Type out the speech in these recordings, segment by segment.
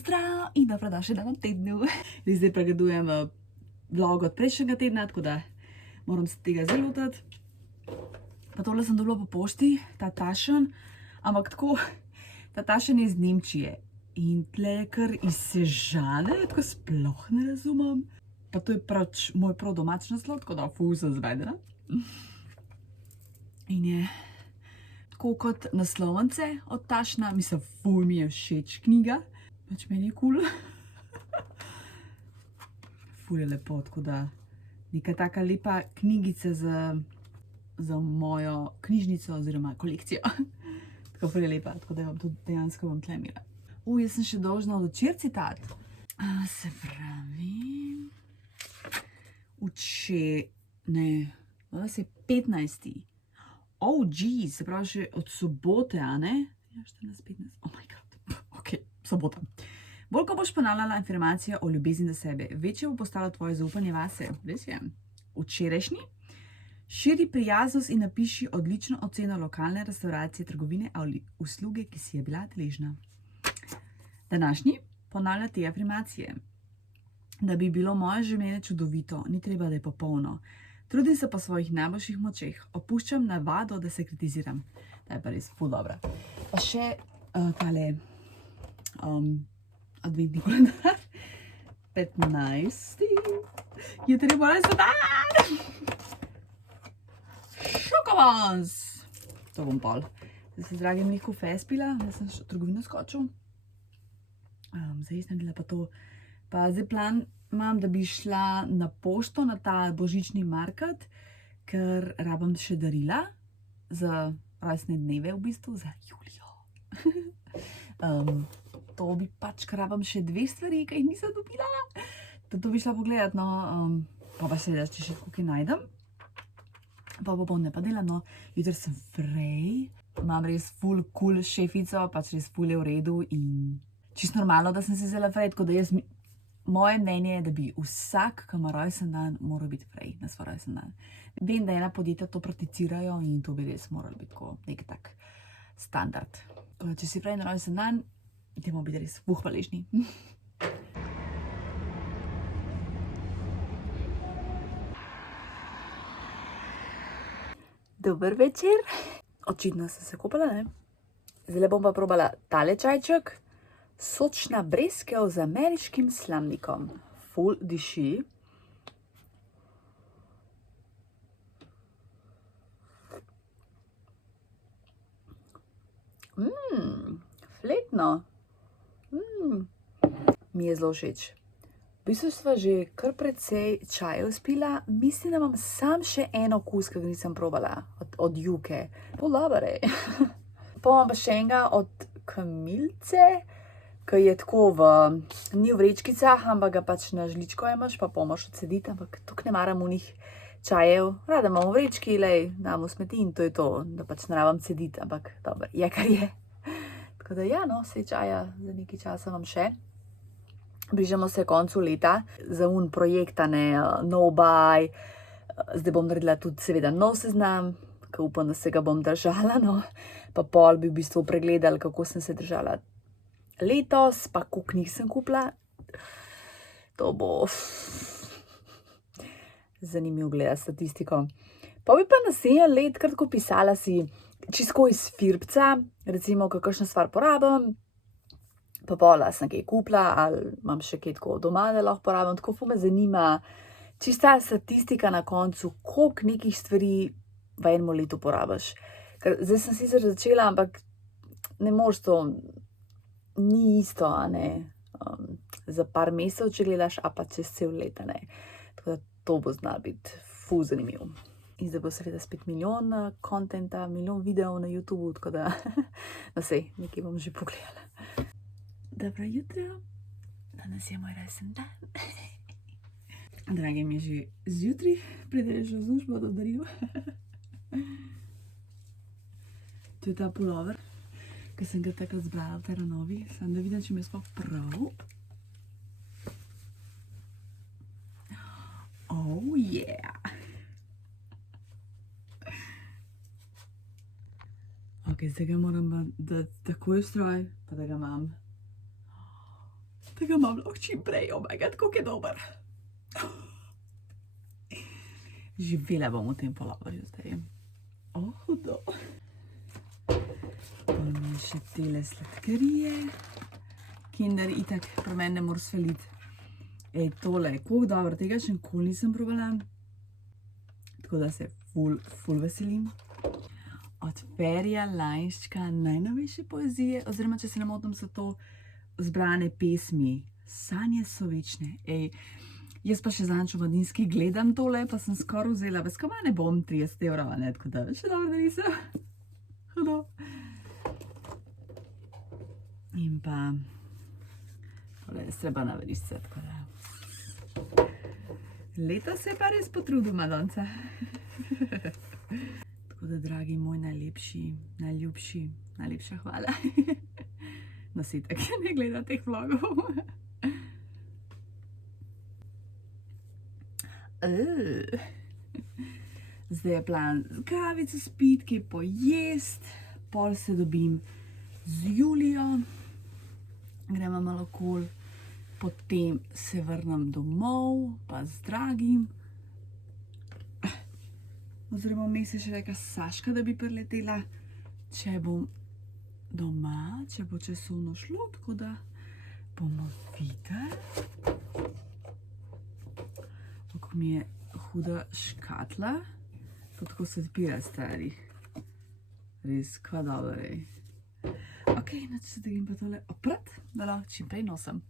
Zdrav in dobrodošli na novem tednu. Zdaj pregledujem vlog od prejšnjega tedna, tako da moram se tega zelo lotiti. Pa tole sem dobila po pošti, ta tašen, ampak tako, ta tašen je iz Nemčije in tle je kar iz Sežane, tako sploh ne razumem. Pa to je moj prav domač naslov, tako da ful sem zvedena. In je tako kot naslovnice od tašna, mislim, ful mi je všeč knjiga. Pač meni je kul. Ful je lepo, tako da neka taka lepa knjigica za mojo knjižnico oziroma kolekcijo. Tako ful je lepa, tako da vam tudi dejansko tle imela. Jaz sem še dolžna od včeraj citat. Se pravi, se je 15. Jeez, se pravi še od sobote, a ne? Ja, 14, 15, oh my god. Ok, sobota. Bolj ko boš ponavljala informacijo o ljubezni do sebe, večje bo postalo tvoje zaupanje vase. Res je. Včerajšnji. Širi prijaznost in napiši odlično oceno lokalne restauracije, trgovine ali usluge, ki si je bila deležna. Današnji. Ponavlja te afirmacije. Da bi bilo moje življenje čudovito, ni treba, da je popolno. Trudim se po svojih najboljših močeh. Opuščam navado, da se kritiziram. Ta je pa res ful dobra. Pa še tale adventni koledar. 15. Jutri bo rojsten dan! Šokovans! To bom pol. Zdaj se z dragim lahko fest pila, da sem še v trgovino skočil. Zdaj sem naredila pa to. Pa zdaj plan imam, da bi šla na pošto na ta božični market, ker rabim še darila za rojstne dneve v bistvu, za Julijo. To bi pač, ker rabim še 2 stvari, ki jih nisem dobila. To bi šla pogledat, no, pa seveda, če še tukaj najdem. Pa bom ne pa dela, no, jutri sem frej, imam res ful cool šefico, pač res ful je v redu in čisto normalno, da sem se vzela frej, tako da moje mnenje je, da bi vsak, ki ima rojsten dan, moral biti frej na svoj rojsten dan. Vem, da ena podjetja to prakticirajo in to bi res moral biti nek tak standard. Če si frej na rojsten dan, idemo biti res hvaležni. Dober večer. Očitno sem se kupala, ne? Zdaj bom pa probala tale čajček. Sočna breskev z ameriškim slamnikom. Ful diši. Fletno. Mi je zelo všeč. V bistvu sva že kar precej čajev spila. Mislim, da imam sam še en okus, ki ga nisem probala. Od Juke. Ful dober je. Pa imam pa še enega od kamilce, ki je tako ni v vrečkicah, ampak ga pač na žličko imaš, pa pomoš odsediti, ampak tukaj ne maram unih čajev. Rada imam v vrečki, dam v smeti in to je to, da pač ne rabam cediti, ampak dobro, je kar je. Tako da ja, no, vse čaja za nekaj časa imam še. Bližamo se koncu leta, za projekt, no buy. Zdaj bom naredila tudi seveda nov seznam, ki upam, da se ga bom držala, no. Pa pol bi v bistvu pregledali, kako sem se držala letos, pa koliko knjig sem kupila. To bo zanimivo gledati statistiko. Pa bi pa naslednje let kar tako pisala si čisto iz firbca, recimo, kakšno stvar porabim, pa pol sem kaj kupila, ali imam še kaj tako doma, da lahko porabim. Tako ful me zanima čista statistika na koncu, koliko nekih stvari v enem letu porabiš. Ker zdaj sem sicer začela, ampak ne moreš to, ni isto, a ne, za par mesecev, če gledaš, a pa čez cel let, ne. Tako da to bo znalo biti ful zanimivo. In zdaj bo seveda spet milijon kontenta, milijon videov na YouTubeu, tako da, no sej, nekaj bom že pogledala. Dobro jutro, danes je moj rojsten dan. Dragi mi je že zjutraj prideš v službo do daril. To je ta pulover, ki sem ga takrat zbrala v Teranovi. Samo da vidim, če mi je sploh prav. Oh yeah! Ok, zdaj ga moram dati takoj v stroj, pa da ga imam. da ga imam lahko čim prej, oh my god, koliko je dober. Živela bom v tem polovarju zdaj. Hudo. Potem še tele sladkarije. Kinder itak pri meni ne moraš faliti. Ej, tole, koliko dobro, tega še nikoli nisem probala. Tako da se ful veselim. Od Ferija Lainščka najnovejše poezije, oziroma če se ne motim, so to zbrane pesmi. Sanje so večne. Ej, jaz pa še zadnjič v Mladinski gledam tole, pa sem skoraj vzela, bez koma ne bom 30 evrov, ne, tako da še dobro, da nisem. Hudo. In pa tole je srebrna verižica, tako da. Leto se je pa res potrudil, Madonca. Tako da, dragi moj najlepši, najljubši, najlepša hvala. No, si tak ne gleda teh vlogov. Zdaj je plan kavico spiti, kaj pojest, pol se dobim z Julijo, gremo malo okoli, potem se vrnem domov, pa z dragim. Oziroma vmes je še rekla Saška, da bi priletela, če bom doma, če bo časovno šlo, tako da bomo videli. Kako mi je huda škatla, to tako se odpira, stari. Res, kva dobro je. Ok, nače se grem pa tole oprat, da lahko čim prej nosim.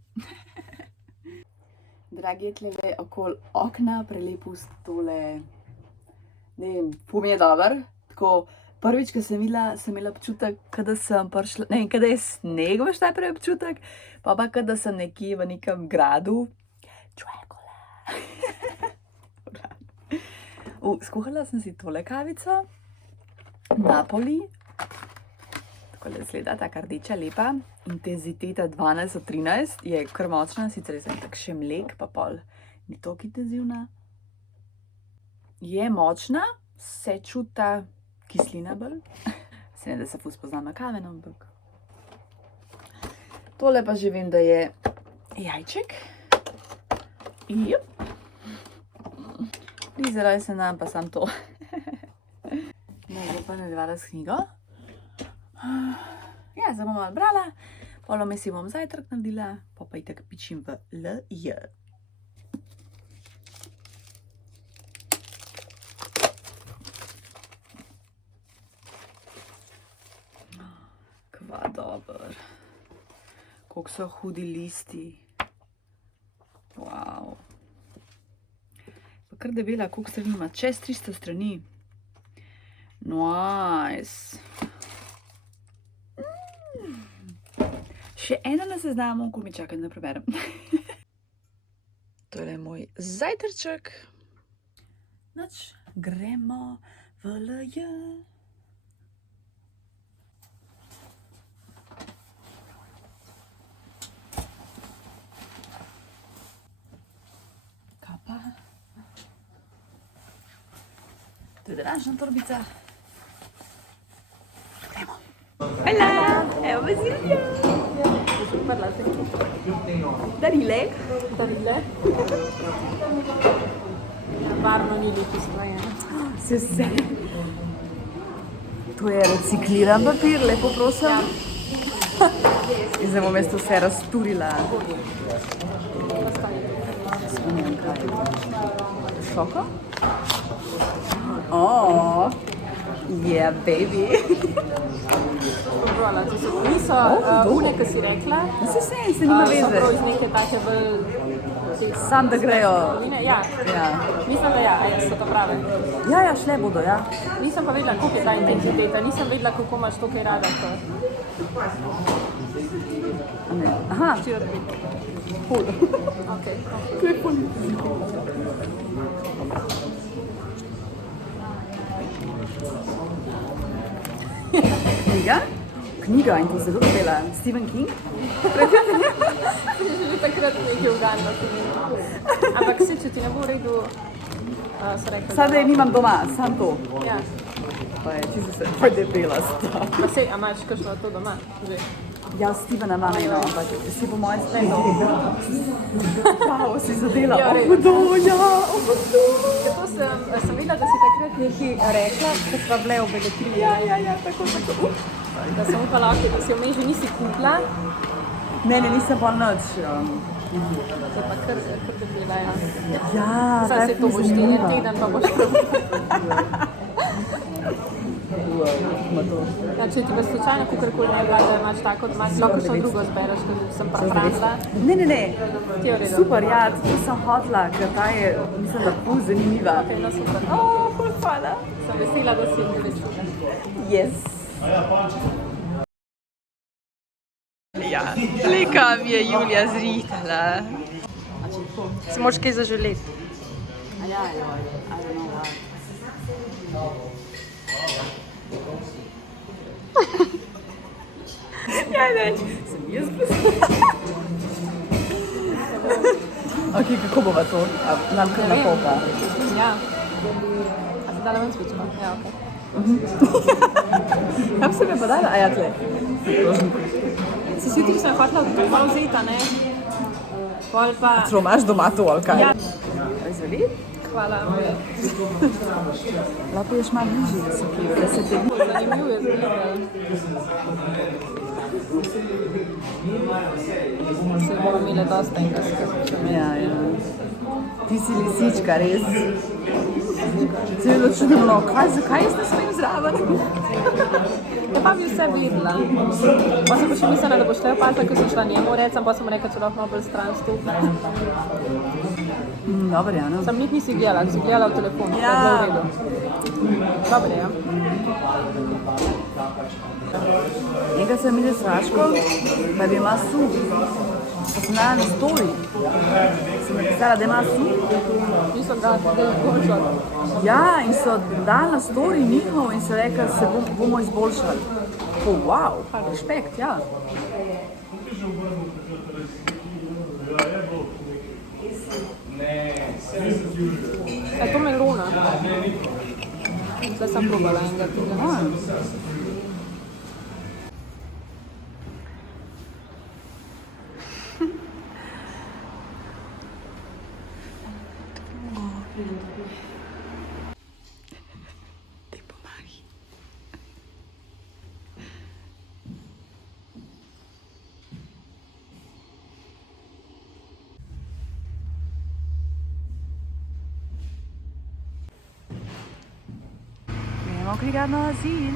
Dragi, je tlele okoli okna prelepil tole, ne vem, ful mi je dober. Tako, prvič, ko sem imela občutek, kada sem prišla, ne vem, kada je sneg, veš najprej občutek, pa kada sem nekje v nekem gradu. Skuhala sem si tole kavico, Napoli, takole izgleda, taka rdeča, lepa, intenziteta 12 od 13, je kar močna, sicer je tak še mlek, pa pol ni toliko intenzivna. Je močna, se čuta kislina bolj, se ne, da se ful spoznam na kave, ampak. Tole pa že vem, da je jajček. Jup. Lizala se nam pa sam to. No, zdaj pa nadaljevala s knjigo. Ja, zdaj bom malo brala, pol vmes si bom zajtrk naredila, pa itak pičim v LJ. Kva dober. Koliko so hudi listi. Wow. Kar debela, koliko strani ima, čez 300 strani. Nice. Še ena na seznamu, ko mi čakam, da preberem. To je moj zajtrček. Noč, gremo v LJ. Kapa. To je današnja torbica. Gremo. Hvala, evo me Silvija. Darile. Darile. Varno ni lepo strojeno. Vse. To je recikliran papir, lepo prosim. In zdaj bom jaz to vse razturila. Šoko? Oh, yeah, baby. Probala, to so niso une, ki si rekla. Se nima veze. So prav iz neke take bolj... Sam da grejo. Ja. Mislim, da ja, a so to prave. Ja, šle bodo, ja. Nisem pa vedela, koliko je ta intenziteta. Nisem vedela, kako imaš to kaj rada. Aha. 4-5. Ful. Ok. To je ful. Knjiga in to zelo dela. Stephen King. Že takrat nekaj uganjala. Ampak se, če ti ne bo v redu, so rekli... Sada je nimam doma, sam to. Ja. Pa je čisto se predebela sta. Pa sej, a imaš kakšno to doma? Že? Ja, Stevena imam eno, ampak si po mojem svetu. Wow, si zadela. Ja, res. Hudo, ja, hudo. To sem videla, da si takrat nekaj rekla, ko sva bile v Beletriji. Ja, tako. Da sem upala, da si vmes že nisi kupila. Ne, nisem pa nič. To je pa kar debela, ja. Ja, Saj se to boš ti en teden, pa boš prav. Ja, če ti pa slučajno kakorkoli ne bila, da imaš tako, da imaš lahko še drugo zbereš, ker sem prehranila. Ne. Ti je v redu. Super, ja, to sem hotla, ker ta je, mislim, da ful zanimiva. Ok, no super. Ful hvala. Sem vesela, da si vesela. Yes. Ja, slika mi je Julija zrihtala. Si moraš kaj zaželeti. Ja, I don't know what. Ja, neč, sem jaz Ok, kako bova to? Nam kar na koga? Ja. A si dala ven svičko? Ja, ok. Kako se mi pa dala? A ja, tle. Si si ti sem hotela doma vzeti, a ne? Pol pa... Čo, imaš doma to, ali kaj? Ja. Izveli? Hvala. Lahko ješ malo bližje, da se krive, da se te... Zanimivo je zanimivo. Se bomo imeli dosta enega skrbi. Ja. Ti si lisička, res. Celo čudno, zakaj jaz ne smem zraven? Ja, pa bi vse videla. Pa sem pa še mislila, da boš le opazila, ko sem šla njemu recem, pa sem rekla, če lahko malo bolj stran stopi. Dobro, ja, no. Sam nik nisi gledala, si gledala v telefonu, Ja. to je bilo v redu. Dobre, ja. Nekaj sem videla s Raško, pa bi ima sup. Pa sem dala na story. Sem napisala, da ima sup. Niso ga, da je izboljšala. Ja, in so dali na story njihov in so rekli, se bomo izboljšali. Wow, respekt, ja. Je to melona? Zdaj sem probala enega tega. Ti pomagi. Gremo krigat na azil.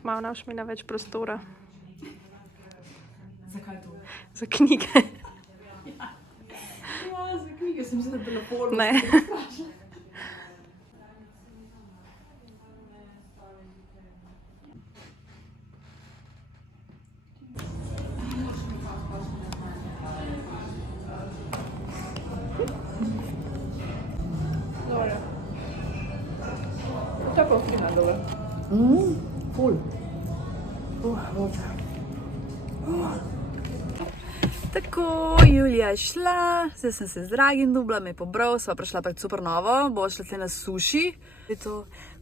Malo nam šmina več prostora. Zakaj to? Za knjige. Ja, za knjige sem se na telefonu. Ne. Dobro. To je pa fina, dobro. Ful. Tako, Julija je šla, zdaj sem se z Dragim dobila, me je pobral, sva prišla pred Supernovo, bo šla tle na suši.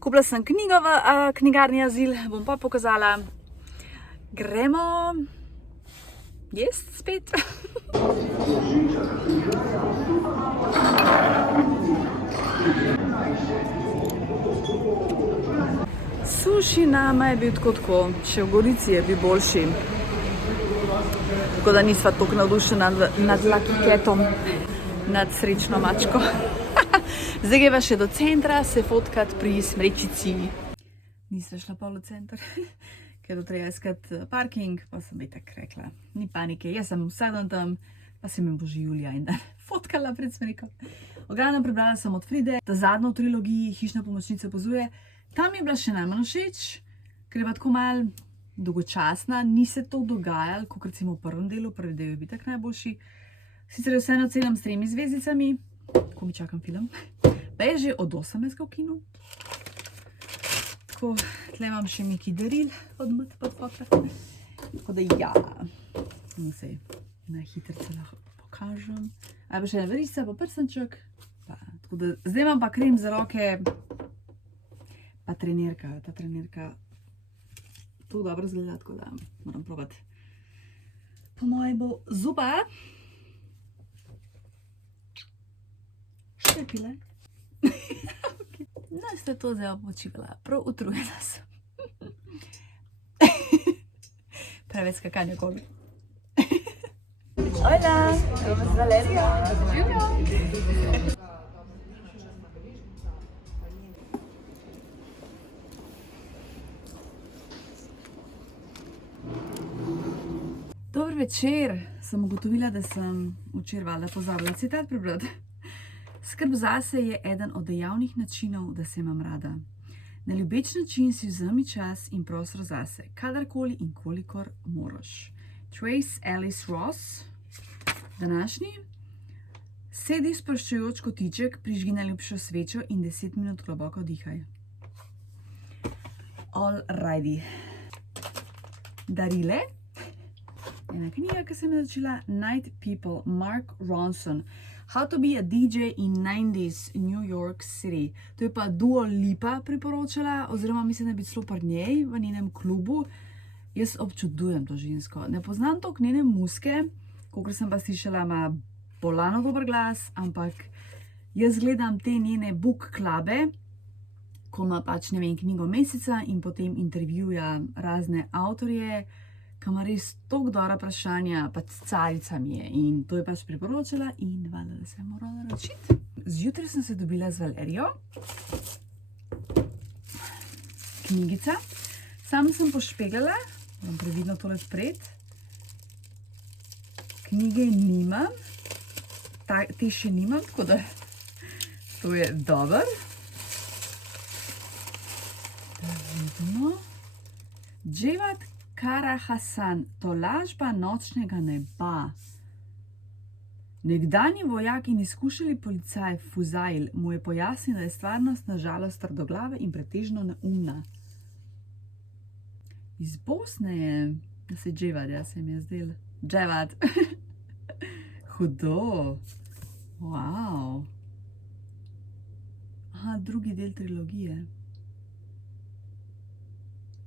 Kupila sem knjigo v knjigarni Azil, bom pa pokazala. Gremo jest spet. Suši nama je bil tako, še v Gorici je bil boljši. Tako da nisva toliko navdušena nad Lucky Catom, nad srečno mačko. Zdaj greva še do centra se fotkat pri Smrečici. Nisva šla pol v center, ker treba iskati parking, pa sem itak rekla, ni panike, jaz sem vsak dan tam, pa se mi bo že Julija in dan fotkala pred Smreko. Ogromno prebrala sem od Fride, ta zadnja v trilogiji Hišna pomočnica opazuje. Tam mi je bila še najmanj všeč, ker je pa tako malo dolgočasna, ni se to dogajalo, kot recimo v prvem delu, prvi del je bil tak najboljši. Sicer je vseeno celim s 3 zvezdicami, ko mi čakam film, pa je že od 18 v kinu. tako, tle imam še nekaj daril od MTP. Tako da ja, no sej, na hitrico lahko pokažem. Ali pa še ena verica, pa prstanček. Tako da, zdaj imam pa krem za roke, pa trenirka. Ta trenirka to dobro izgleda, tako da moram probati. Po moje bo zupa. Šepile. No, ste to zdaj počivala, prav utrujena sem. Preveč skakanja koga. Hola, somos Valeria. Živijo. Dober večer. Sem ugotovila, da sem včeraj valjda pozabila citat prebrati. Skrb zase je eden od dejavnih načinov, da se imam rada. Na ljubeč način si vzemi čas in prostor zase, kadarkoli in kolikor moraš. Trace Ellis Ross, današnji. Sedi sproščujoč kotiček, prižgi najljubšo svečo in 10 minut globoko dihaj. Alrighty. Darile. Ena knjiga, ki sem jo začela, Night People, Mark Ronson. How to be a DJ in 90s New York City. To je pa Dua Lipa priporočala, oziroma mislim, da bi celo pri njej v njenem klubu. Jaz občudujem to žensko. Ne poznam toliko njene muske, kolikor sem pa slišala, ima bolano dober glas, ampak jaz gledam te njene book klabe, ko ima pač, ne vem, knjigo meseca in potem intervjuja razne avtorje, ki ima res toliko dobra vprašanja, pač carica mi je in to je pač priporočala in valjda, da se je morala naročiti. Zjutraj sem se dobila z Valerijo. Knjigica. Sam sem pošpegala, bom previdno tole odpreti. Knjige nimam, te še nimam, tako da to je dober. Da vidimo. Dževad Kara Hasan, tolažba nočnega neba. Nekdanji vojak in izkušeni policaj Fuzail mu je pojasnil, da je stvarnost nažalost trdoglava in pretežno neumna. Iz Bosne je, da se Dževad, ja se mi je zdel. Dževad. Hudo. Wow. Aha, drugi del trilogije.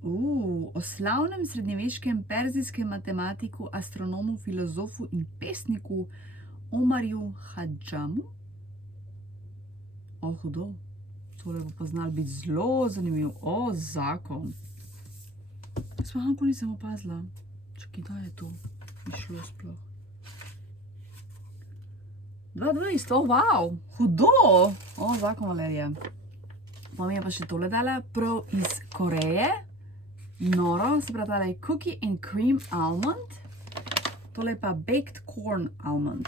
O slavnem srednjeveškem perzijskem matematiku, astronomu, filozofu in pesniku Omarju Hadžamu. O, hudo. Tole bo pa znalo biti zelo zanimiv. O, zakon. Sploh nikoli nisem opazila. Čakaj, da je to išlo sploh. 2-2, wow, hudo. O, zakon Valerija. Pa mi je pa še tole dala, prav iz Koreje. Noro, se pravi, tale je Cookie and Cream Almond. Tole je pa Baked Corn Almond.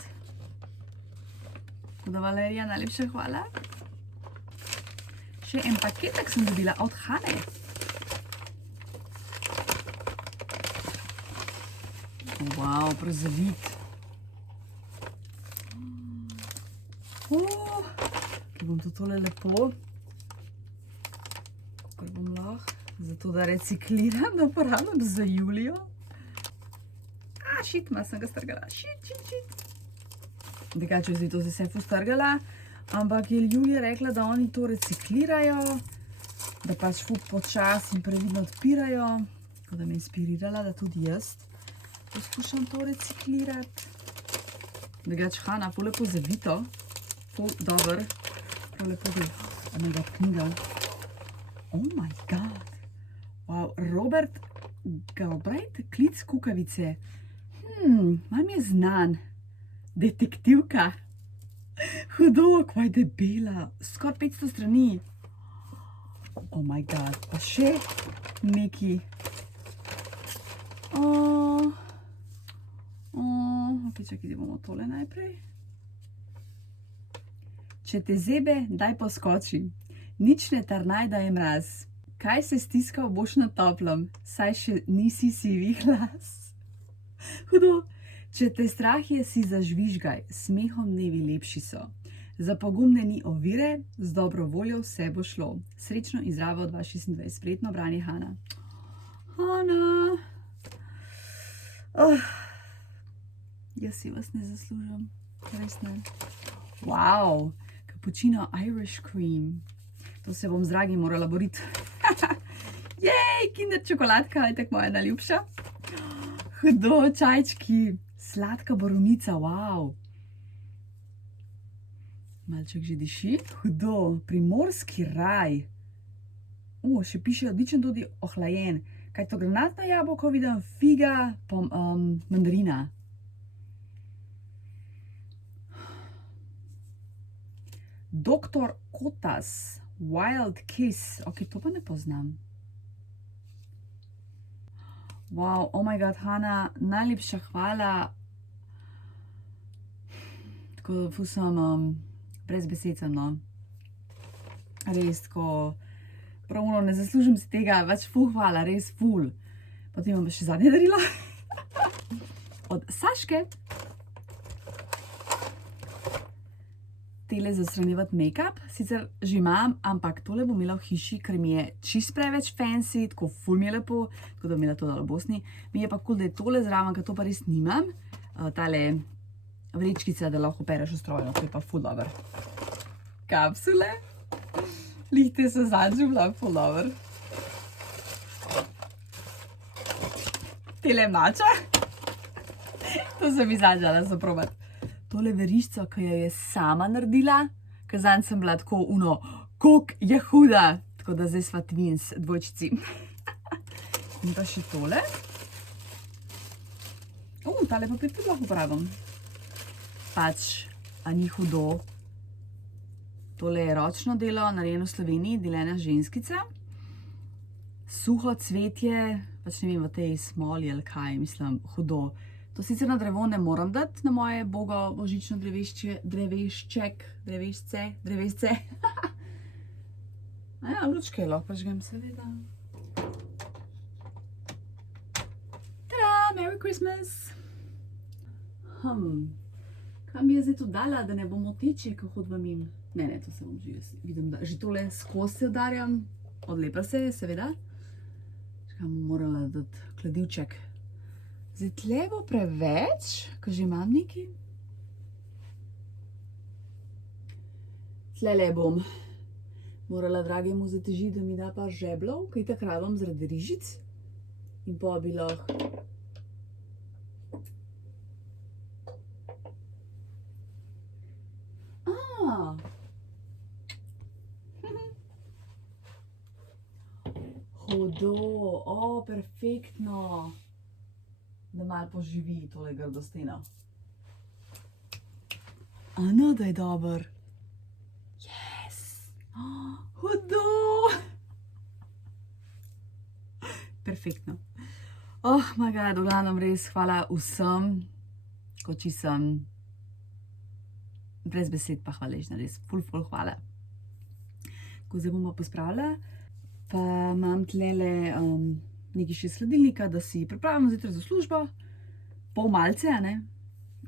Tako da, Valerija, najlepša hvala. Še en paketek sem dobila od Hane. Wow, prezavit. Kaj bom to tole lepo. Kakor bom lahko. Zato, da recikliram, da uporabljam za Julijo. Šit, ma sem ga strgala. Šit. Drugače, zdaj to se je strgala, ampak je Julija rekla, da oni to reciklirajo, da pač fuk počasi in previdno odpirajo. Tako da me je inspirirala, da tudi jaz poskušam to reciklirati. Drugače, Hana, ful lepo zavito, ful dober, prav lepo da knjiga. Oh my god. Wow, Robert Galbraith, Klic kukavice. Mam je znan. Detektivka. Hudo, kva je debela. Skoraj 500 strani. Oh my god, pa še neki. Ok, čakaj, da bomo tole najprej. Če te zebe, daj poskoči. Nič ne tarnaj, da je mraz. Kaj se stiskal, boš na toplem, saj še nisi sivi glas. Hudo. Če te strah je, si zažvižgaj, smehom dnevi lepši so. Za pogumne ni ovire, z dobro voljo vse bo šlo. Srečno in zdravo od 2026. Prijetno branje, Hana. Hana! Jaz si vas ne zaslužim. Res ne. Wow! Cappuccino Irish cream. To se bom z dragim morala boriti. Jej, Kinder čokoladka je tako moja najljubša. Hudo, čajčki. Sladka borovnica, wow. Malček že diši. Hudo, primorski raj. Še piše odličen tudi ohlajen. Kaj to granatno jabolko vidim? Figa, mandarina. Dr. Kotas, Wild Kiss. Ok, to pa ne poznam. Wow, oh my god, Hana, najlepša hvala. Tako, ful sem brez besed sem, no. Res, tako, pravno ne zaslužim si tega, več ful hvala, res ful. Potem imam še zadnje darilo. Od Saške. Tele za shranjevati make-up, sicer že imam, ampak tole bom imela v hiši, ker mi je čist preveč fancy, tako ful mi je lepo, tako da bom imela to dala v Bosni. Mi je pa cool, da je tole zraven, ker to pa res nimam. Tale vrečkica, da lahko pereš v strojno, to je pa ful dober. Kapsule. Lihte so zadžubila, ful dober. Tele mača. To sem mi zadžala za probat. Tole veriščo, ki jo je sama naredila, ker zanj sem bila tako koliko je huda. Tako da zdaj sva twins, dvojčici. In pa še tole. Tale papir tudi lahko uporabim. Pač, a ni hudo. Tole je ročno delo, narejeno v Sloveniji, delena ženskica. Suho cvetje, pač ne vem, v tej smoli ali kaj, mislim, hudo. To sicer na drevo ne moram dati, na moje božično drevešce. Ja, lučke lahko pažgem, seveda. Tada, Merry Christmas! Kam bi jaz zdaj to dala, da ne bom oteče, ko hodvam im? Ne, to se bom že, vidim, da že tole skozi se udarjam. Odlepa se, seveda. Čakaj, bom morala dati kladivček. Zdaj, tle bo preveč, ko že imam nekaj. Tlele bom morala dragemu zatežiti, da mi da par žeblov, kaj takrat bom zaradi rižic. In pa bi lahko. Hudo, perfektno. Da malo poživi tole grdosteno. Ano, da je dober. Yes! Hudo! Perfektno. Oh, my god, v glavnem res hvala vsem, koči sem brez besed pa hvaležna, res ful hvala. Ko zdaj bom pa pospravila, pa imam tlele nekaj še sledilnika, da si pripravimo zjutraj za službo, pol malce, a ne,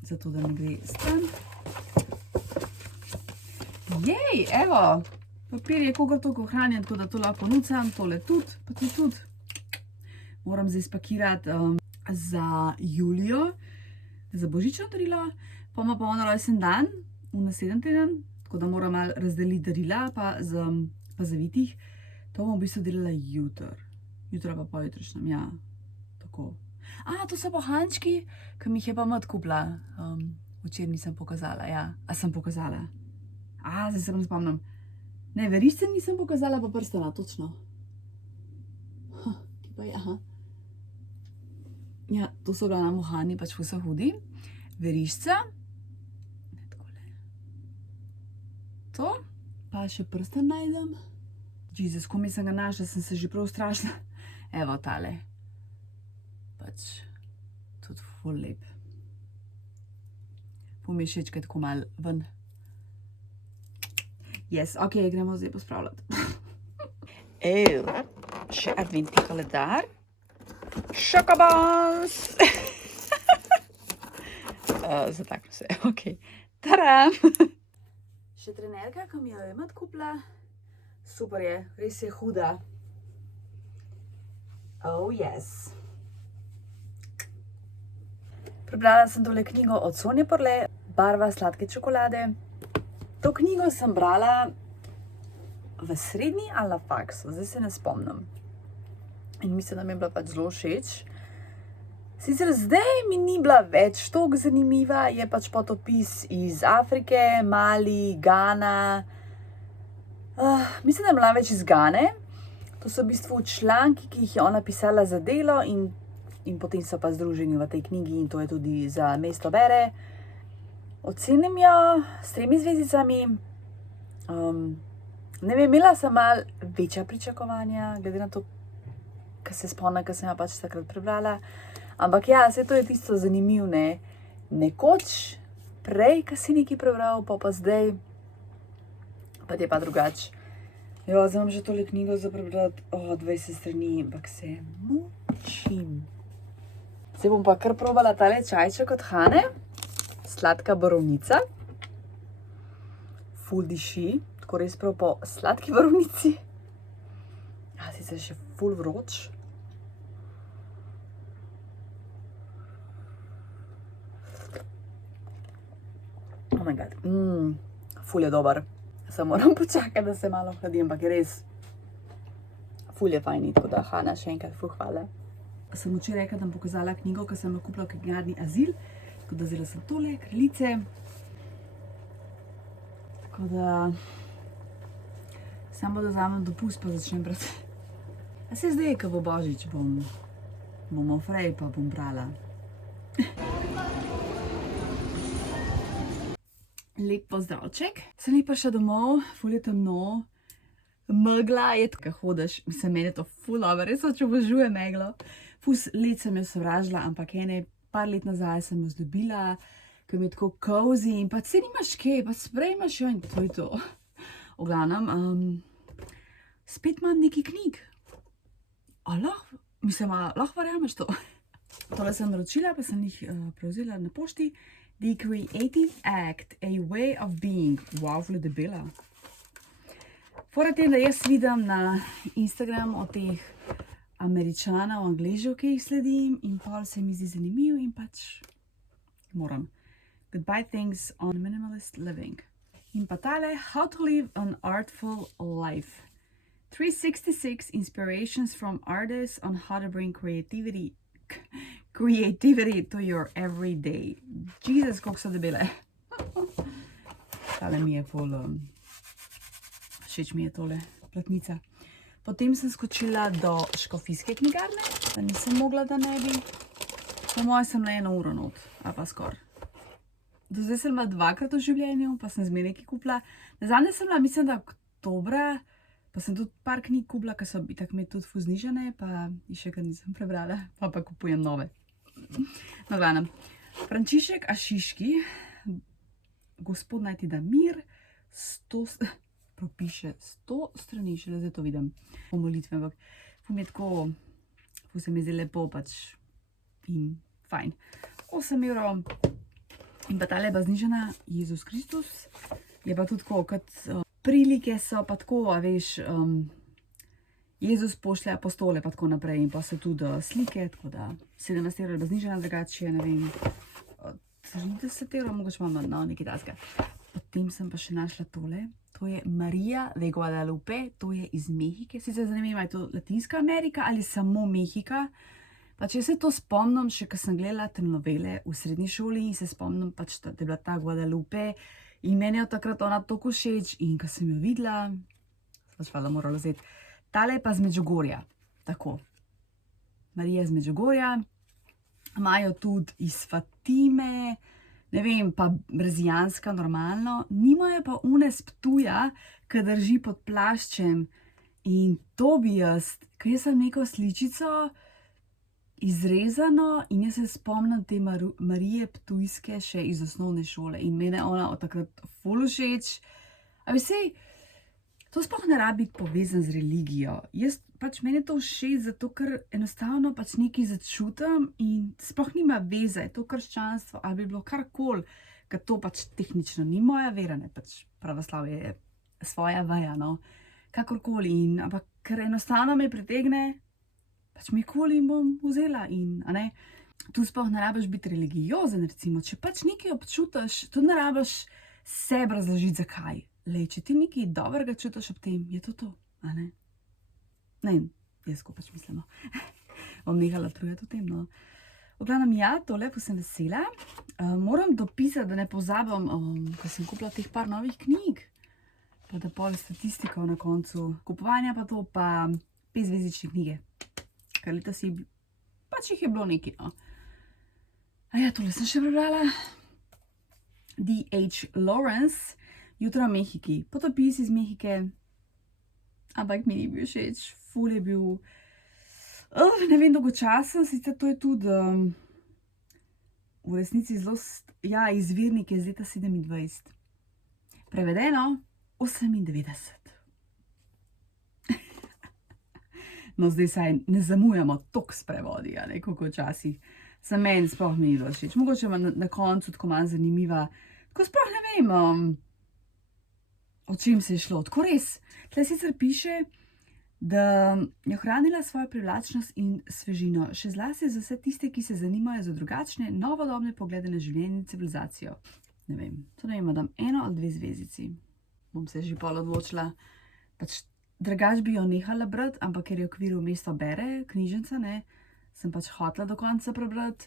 zato da ne gre stran. Jej, evo, papir je kogar toliko ohranjen, tako da to lahko nucam, tole tudi, pa to tudi. Moram zdaj spakirati za Julijo, za božično darilo, pa ima pa ona rojsten dan, v naslednji teden, tako da moram malo razdeliti darila, pa zavitih. To bom v bistvu delala jutri. Jutra pa pojutrišnjem, ja, tako. To so bohančki, ki mi jih je pa mat kupila. Včeraj nisem pokazala, ja. A sem pokazala? Zdaj se vam spomnim. Ne, verišče nisem pokazala, pa prstana, točno. Ki pa je, Ja, to so glavna mohani, pač vse hudi. Verišča. Ne, takole. To. Pa še prstan najdem. Jezus, ko mi sem ga našla, sem se že prav strašila. Evo tale. Pač, tudi ful lep. Ful mi je všeč, kaj tako malo ven. Yes, ok, gremo zdaj pospravljati. Še adventni koledar. Šokobons! Zataknem se, ok. Tadam! Še trenerka, ki mi jo je Emat kupila. Super je, res je huda. Oh yes. Prebrala sem tole knjigo od Sonje Porle, Barva sladke čokolade. To knjigo sem brala v srednji ali na faksu, zdaj se ne spomnim. In mislim, da mi je bila pač zelo všeč. Sicer zdaj mi ni bila več toliko zanimiva, je pač potopis iz Afrike, Mali, Gana. Mislim, da je bila več iz Gane. To so v bistvu članki, ki jih je ona pisala za Delo in potem so pa združeni v tej knjigi in to je tudi za Mesto bere. Ocenim jo s 3 zvezdicami. Ne vem, imela sem malo večja pričakovanja, glede na to, kar se spomnim, kar sem jo pač takrat prebrala. Ampak ja, vse to je tisto zanimivo, ne. Nekoč, prej, ko si nekaj prebral, pa zdaj, pa je pa drugače. Jo, zdaj imam že tole knjigo za prebrati, 20 strani, ampak se mučim. Zdaj bom pa kar probala tale čajček od Hane, sladka borovnica. Ful diši, tako res prav po sladki borovnici. Sicer še ful vroč. Oh my god, ful je dober. Samo moram počakati, da se malo hladi, ampak je res ful je fajn, tako da Hana, še enkrat ful hvala. Sem včeraj rekla, da bom pokazala knjigo, ki sem jo kupila v knjigarni Azil, tako da vzela sem tole, Kraljice. Tako da samo da vzamem dopust, pa začnem brati. A se zdaj, ko bo Božič, bomo frej, pa bom brala. Lep pozdravček. Sem prišla domov, ful je temno, megla je, ko hodiš, mislim, meni je to ful dobro, res obožujem meglo. Ful let sem jo sovražila, ampak par let nazaj sem jo zdobila, ker mi je tako cozy in pa se nimaš kaj, pa sprejmaš jo in to je to. V glavnem, spet imam nekaj knjig. Lahko verjameš to? Tole sem naročila, pa sem jih prevzela na pošti. The Creative Act, a way of being. Wow, ful je debela. Fora tem, da jaz vidim na Instagramu od teh Američanov, Angležev, ki jih sledim in pol se mi zdi zanimiv in pač moram. Goodbye things on minimalist living. In pa tale, How to live an artful life. 366 inspirations from artists on how to bring creativity to your everyday. Jesus, koliko so debele. Tale mi je ful, všeč mi je tole platnica. Potem sem skočila do škofijske knjigarne, da nisem mogla, da ne bi. Po moje sem le 1 uro not, a pa skor. Do zdaj sem bila 2-krat v življenju, pa sem zmeraj nekaj kupila. Nazadnje sem bila, mislim, da oktobra, pa sem tudi par knjig kupila, ki so itak mi tudi ful znižane, pa jih še kar nisem prebrala, pa kupujem nove. No, glavnem, Frančišek Ašiški, Gospod naj ti da mir, propiše 100 strani, šele zdaj to vidim, po molitve, ampak ful mi je tako, ful se mi zdi lepo pač in fajn. 8 evrov. In pa tale je pa znižana, Jezus Kristus, je pa tudi tako, kot prilike so pa tako, a veš, Jezus pošlje apostole pa tako naprej in pa so tudi slike, tako da 17 evrov je pa znižana, drugače, ne vem, 30 evrov, mogoče imam nekaj takega. Potem sem pa še našla tole, to je Maria de Guadalupe, to je iz Mehike, sicer zanimivo, je to Latinska Amerika ali samo Mehika. Pa če se to spomnim, še ko sem gledala telenovele v srednji šoli in se spomnim pač, da je bila ta Guadalupe in meni je takrat ona toliko všeč in ko sem jo videla, pač hvala morala vzeti. Tale je pa z Medžugorja, tako. Marija z Medžugorja, imajo tudi iz Fatime, ne vem, pa brezijanska normalno, nimajo pa une s Ptuja, ki drži pod plaščem in to bi jaz, ker jaz sem neko sličico izrezano in jaz se spomnim te Marije Ptujske še iz osnovne šole in mene ona od takrat ful všeč. A vsej, to sploh ne rabi biti povezan z religijo. Jaz pač meni je to všeč, zato ker enostavno pač nekaj začutim in sploh nima veze, je to krščanstvo ali bi bilo karkoli, ker to pač tehnično ni moja vera, ne, pač pravoslavje je svoja veja, no, kakorkoli, ampak ker enostavno me pritegne, pač mi koli bom vzela in, a ne, tu sploh ne rabiš biti religiozen, recimo, če pač nekaj občutiš, tudi ne rabiš sebi razložiti, zakaj. Lej, če ti nekaj dobrega čutiš ob tem, je to, a ne? Ne, jaz ko pač mislim, no. Bom nehala trujati o tem, no. V glavnem, ja, tole, ko sem vesela. Moram dopisati, da ne pozabim, ko sem kupila teh par novih knjig, pa da pol statistiko na koncu kupovanja, pa to, pa 5-zvezdične knjige. Ker leta si, pač jih je bilo nekaj, no. A ja, tole sem še prebrala. D.H. Lawrence, Jutro v Mehiki. Potopis iz Mehike. Ampak mi ni bil všeč, ful je bil... ne vem, dolgočasen, sicer to je tudi v resnici zelo... Ja, izvirnik je z leta 27. Prevedeno 98. No, zdaj saj ne zamujamo toliko s prevodi, a ne, koliko včasih. Za meni sploh mi ni bilo všeč. Mogoče na koncu tako malo zanimiva. Tako sploh ne vem, o čem se je šlo. Tako res, tle sicer piše, da je ohranila svojo privlačnost in svežino, še zlasti za vse tiste, ki se zanimajo za drugačne, novodobne poglede na življenje in civilizacijo. Ne vem, to ne vem, dam 1 ali 2 zvezdici. Bom se že pol odločila. Pač drugač bi jo nehala brati, ampak ker je v okviru Mesto bere, knjižnica, ne, sem pač hotela do konca prebrati.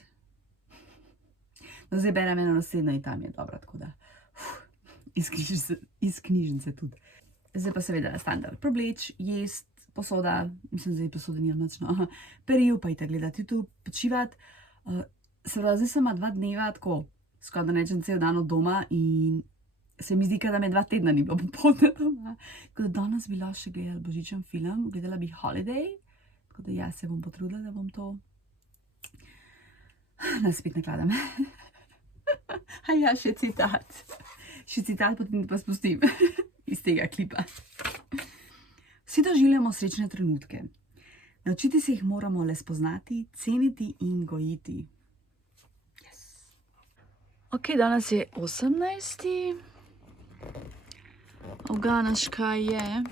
No, zdaj berem eno naslednjo in tam je dobra, tako da iz knjižnice tudi. Zdaj pa seveda standard. Probleč, jest, posoda, mislim, zdaj posode nimam nič, no, peril, pa itak gledati YouTube, počivati. Se pravi, zdaj sem 2 dneva tako, skoraj da nečem cel dan od doma in se mi zdi, da me 2 tedna ni bilo popoldne doma. Tako da danes bi lahko še gledala božičen film, gledala bi Holiday, tako da ja, se bom potrudila, da bom to... spet nakladam. A ja, še citat. Še citat, potem pa spustim iz tega klipa. Vsi doživljamo srečne trenutke. Naučiti se jih moramo le spoznati, ceniti in gojiti. Yes. Ok, danes je 18. Uganeš, kaj je?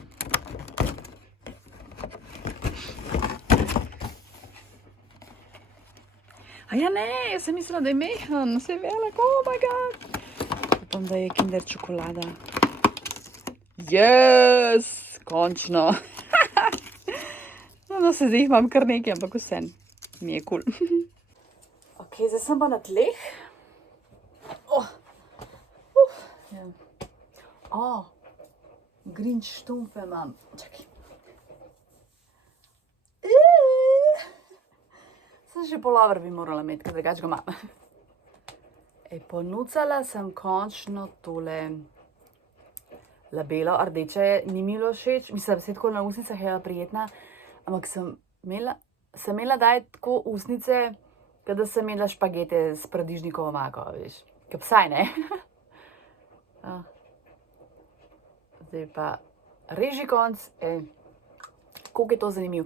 A ja, ne, jaz sem mislila, da je mehan, se je velik, oh my god. Upam, da je Kinder čokolada. Yes, končno. No, se zdaj jih imam kar nekaj, ampak vse mi je kul. Ok, zdaj sem pa na tleh. Grinch štumfe imam. Čakaj. Sem še polover bi morala imeti, ker drugače ga imam. Ponucala sem končno tole labelo, rdeče ni mi bilo všeč. Mislim, se tako na usnicah je prijetna, ampak sem imela daj tako usnice, kada sem imela špagete s paradižnikovo omako, veš. Ke psaj, ne? Zdaj pa reži konc. Koliko je to zanimiv.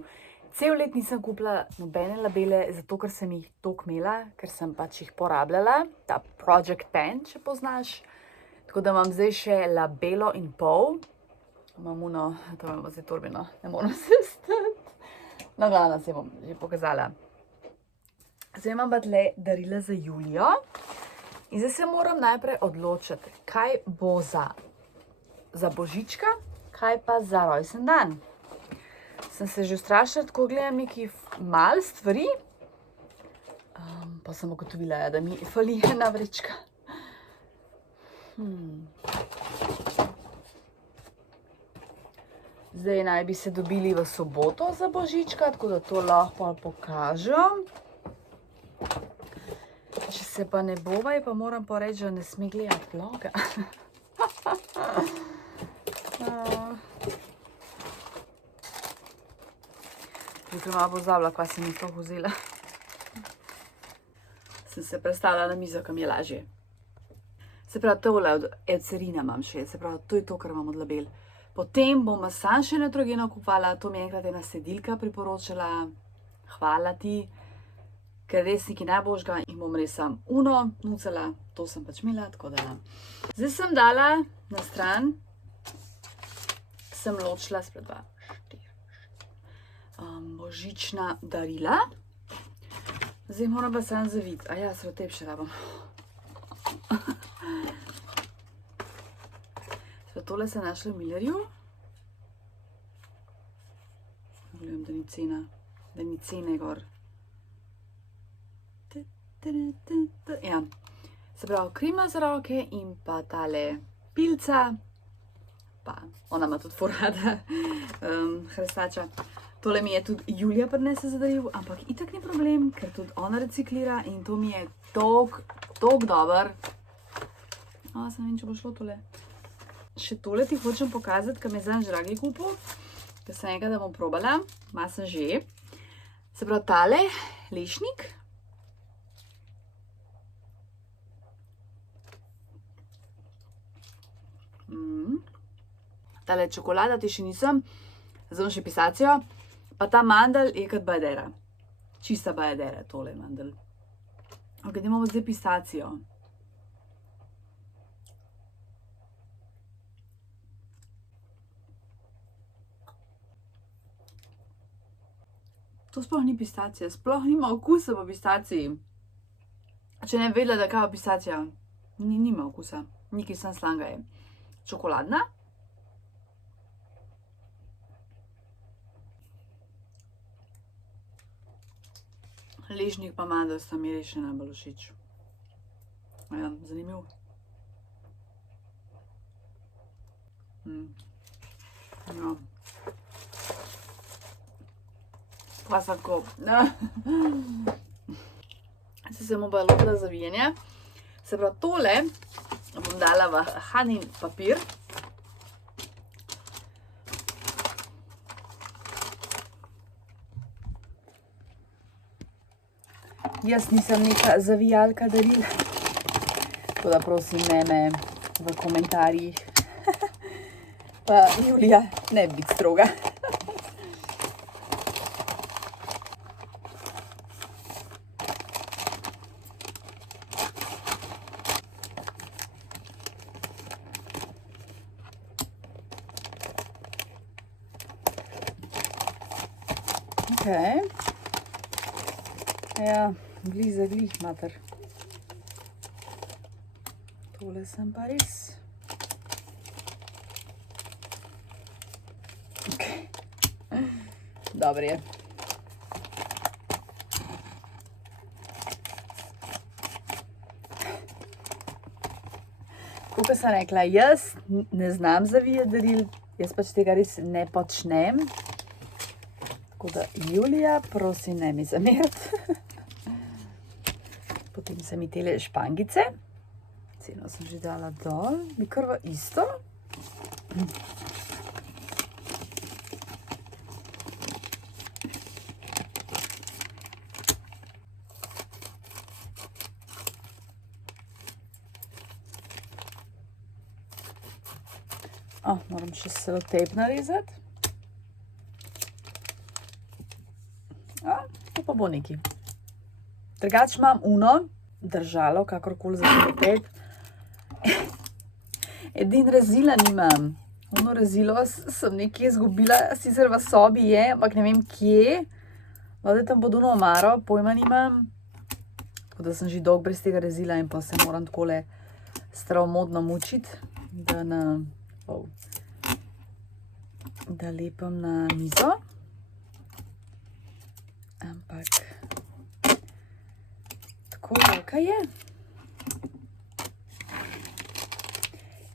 Cel let nisem kupila nobene labele, zato ker sem jih toliko imela, ker sem pač jih porabljala. Ta Project Pen, če poznaš. Tako da imam zdaj še labelo in pol. Imam uno, to imamo zdaj torbino, ne moram se stati. No, glavno se bom že pokazala. Zdaj imam pa tle darila za Julijo. In zdaj se moram najprej odločiti, kaj bo za božička, kaj pa za rojsten dan. Sem se že ustrašila, tako gledam nekaj malo stvari. Pa sem ugotovila, da mi fali ena vrečka. Zdaj naj bi se dobili v soboto za božička, tako da to lahko pokažem. Če se pa ne bova, pa moram pa reči, da ne sme gledati vloga. Tukaj malo pozabila, kaj sem jih toh vzela. Sem se predstavila na mizo, kam je lažje. Se pravi, tole od Eucerina imam še, se pravi, to je to, kar imam od label. Potem bom sam še Neutrogena kupovala, to mi je enkrat ena sledilka priporočila. Hvala ti, ker res nekaj najboljšega in bom res sam nucala, to sem pač imela, tako da. Zdaj sem dala na stran, sem ločila spred 2, 4, božična darila. Zdaj moram pa sam zaviti, selotejp še rabam. Tole sem našla v Millerju. Gledam, da ni cene gor. Ja, se pravi, krema za roke in pa tale pilca. Pa ona ima tudi furada, hrestača. Tole mi je tudi Julija prinese za daril, ampak itak ni problem, ker tudi ona reciklira in to mi je toliko dober. Sem vem, če bo šlo tole. Še tole ti hočem pokazati, ker me je zdaj žragli kupil, ker sem enega, da bom probala, malo sem že. Se pravi, tale lešnik. Tale čokolada, ti še nisem, zdaj bom še pistacijo. Pa ta mandel je kot bajadera. Čista bajadera, tole mandel. Ok, da imamo zdaj pistacijo. To sploh ni pistacija, sploh nima okusa po pistaciji. Če ne bi vedela, da je kava pistacija, nima okusa, nekaj sem slanga je. Čokoladna. Lešnik pa mandel sta mi res še najbolj všeč. Ja, zanimiv. Ja. Pa tako. Se bom pa lotila zavijanja. Se pravi, tole bom dala v Hanin papir. Jaz nisem neka zavijalka daril, tako da prosim me v komentarjih. Pa Julija, ne biti stroga. Okay. Ja, glih, mater. Tole sem pa res. Okay. Dobro je. Kot sem rekla, jaz ne znam zavijati daril, jaz pač tega res ne počnem. Tako da, Julija, prosim, ne mi zameriti. Potem se mi tele špangice. Ceno sem že dala dol. Mi kar v isto. Moram še selotejp narezati. To pa bo nekaj. Drugač imam držalo, kakorkoli za selotejp. Edino rezila nimam. Rezilo sem nekje izgubila, sicer v sobi je, ampak ne vem kje. Da tam pod omaro, pojma nimam. Tako da sem že dolgo brez tega rezila in pa se moram takole stravomodno mučiti, da lepim na mizo. Ampak tako velika je.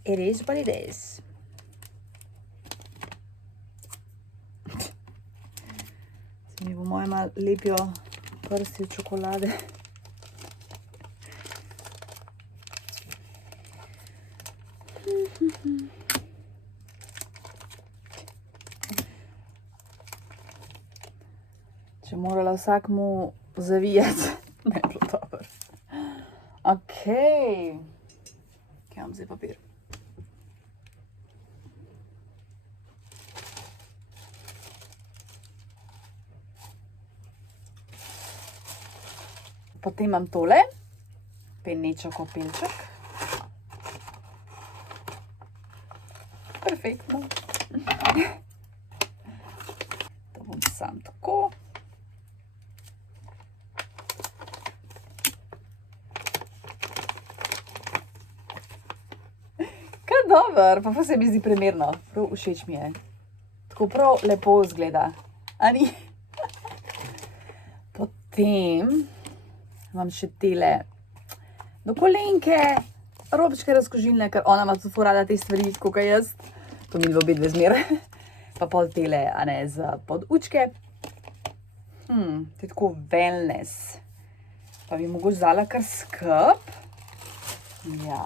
It is what it is. Se mi po mojem malo lepijo prsti od čokolade. Če morala vsakmu zavijati, ne bi bilo dobro. Okej. Kje imam zdaj papir? Potem imam tole, penečo kopelček. Perfektno. To bom sam tako. Kaj dober, pa se mi zdi primerno. Prav všeč mi je. Tako prav lepo izgleda. A ni? Potem imam še tele do kolenke, robčke razkožilne, ker ona ima tudi ful rada te stvari, tako kot jaz. To mi obe dve zmer. Pa pol tele, a ne, za podučke. To je tako wellness. Pa bi mogoče vzala kar skup. Ja.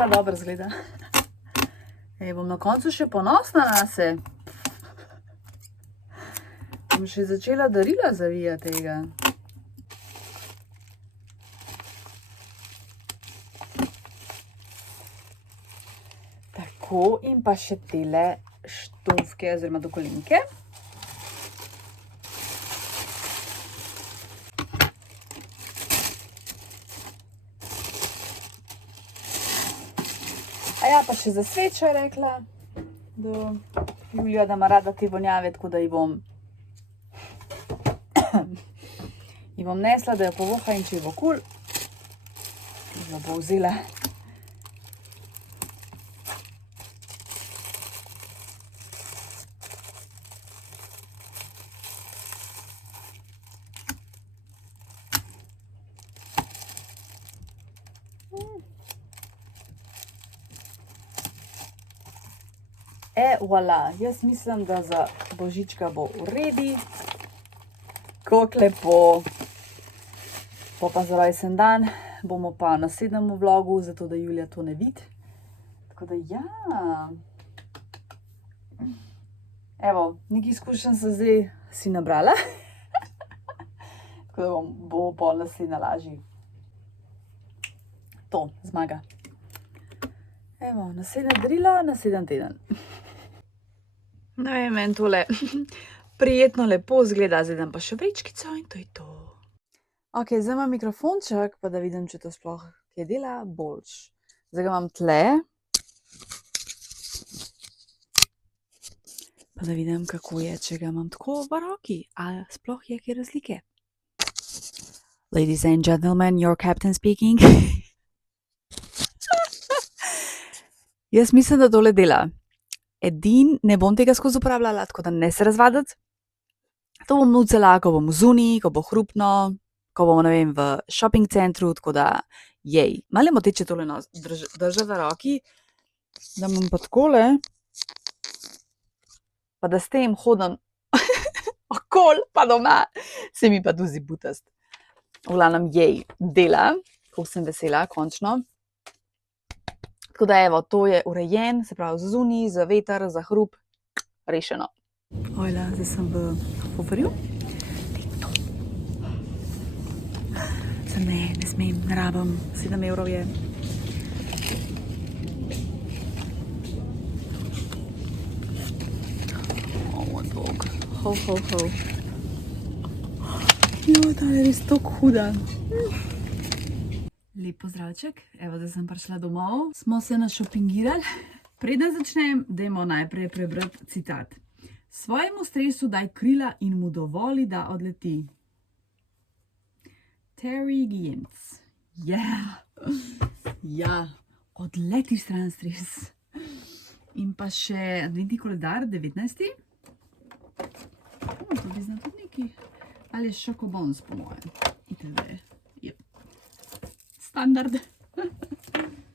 Kaj dobro izgleda. Bom na koncu še ponosna nase. Bom še začela darila zavijati tega. Tako, in pa še tele štumfke oziroma do kolenke. Ja, pa še za svečo je rekla do Julija, da ima rada te vonjave, tako da ji bom nesla, da jo povoha in če ji bo kul, jo bo vzela. Voilà, jaz mislim, da za božička bo v redi. Kako lepo. Pa za rojsten dan bomo pa na 7. vlogu, zato da Julija to ne vidi. Tako da ja. Evo, nekaj izkušenj sem zdaj si nabrala. Tako da bo pol naslednja lažji. To, zmaga. Evo, naslednja darila, naslednji teden. Ne vem, meni tole prijetno lepo izgleda, zdaj dam pa še vrečkico in to je to. Ok, zdaj imam mikrofonček, pa da vidim, če to sploh kaj dela boljš. Zdaj ga imam tle. Pa da vidim, kako je, če ga imam tako v roki. A sploh je kaj razlike? Ladies and gentlemen, your captain speaking. Jaz mislim, da tole dela. Ne bom tega skozi uporabljala, tako da ne se razvaditi. To bom nucala, ko bom zunaj, ko bo hrupno, ko bomo, ne vem, v shopping centru, tako da jej. Malo moteče tole držati v roki, da imam pa takole, pa da s tem hodim okoli, pa doma, se mi pa tu zdi butast. V glavnem jej, dela, ko sem vesela, končno. Tako da evo, to je urejen, se pravi za zunaj, za veter, za hrup, rešeno. Ojla, zdaj sem v hoferju. Sem ne smem, ne rabim, 7 evrov je. Moj bog, ho. Jo, ta je res tako huda. Lep pozdravček, evo, da sem prišla domov, smo se našopingirali. Preden začnem, dajmo najprej prebrati citat. Svojemu stresu daj krila in mu dovoli, da odleti. Terry Gienz. Ja, odleti stran stres. In pa še adventni koledar, 19. To bi znal tudi neki. Ali šokobons, po mojem. ITV. Standard.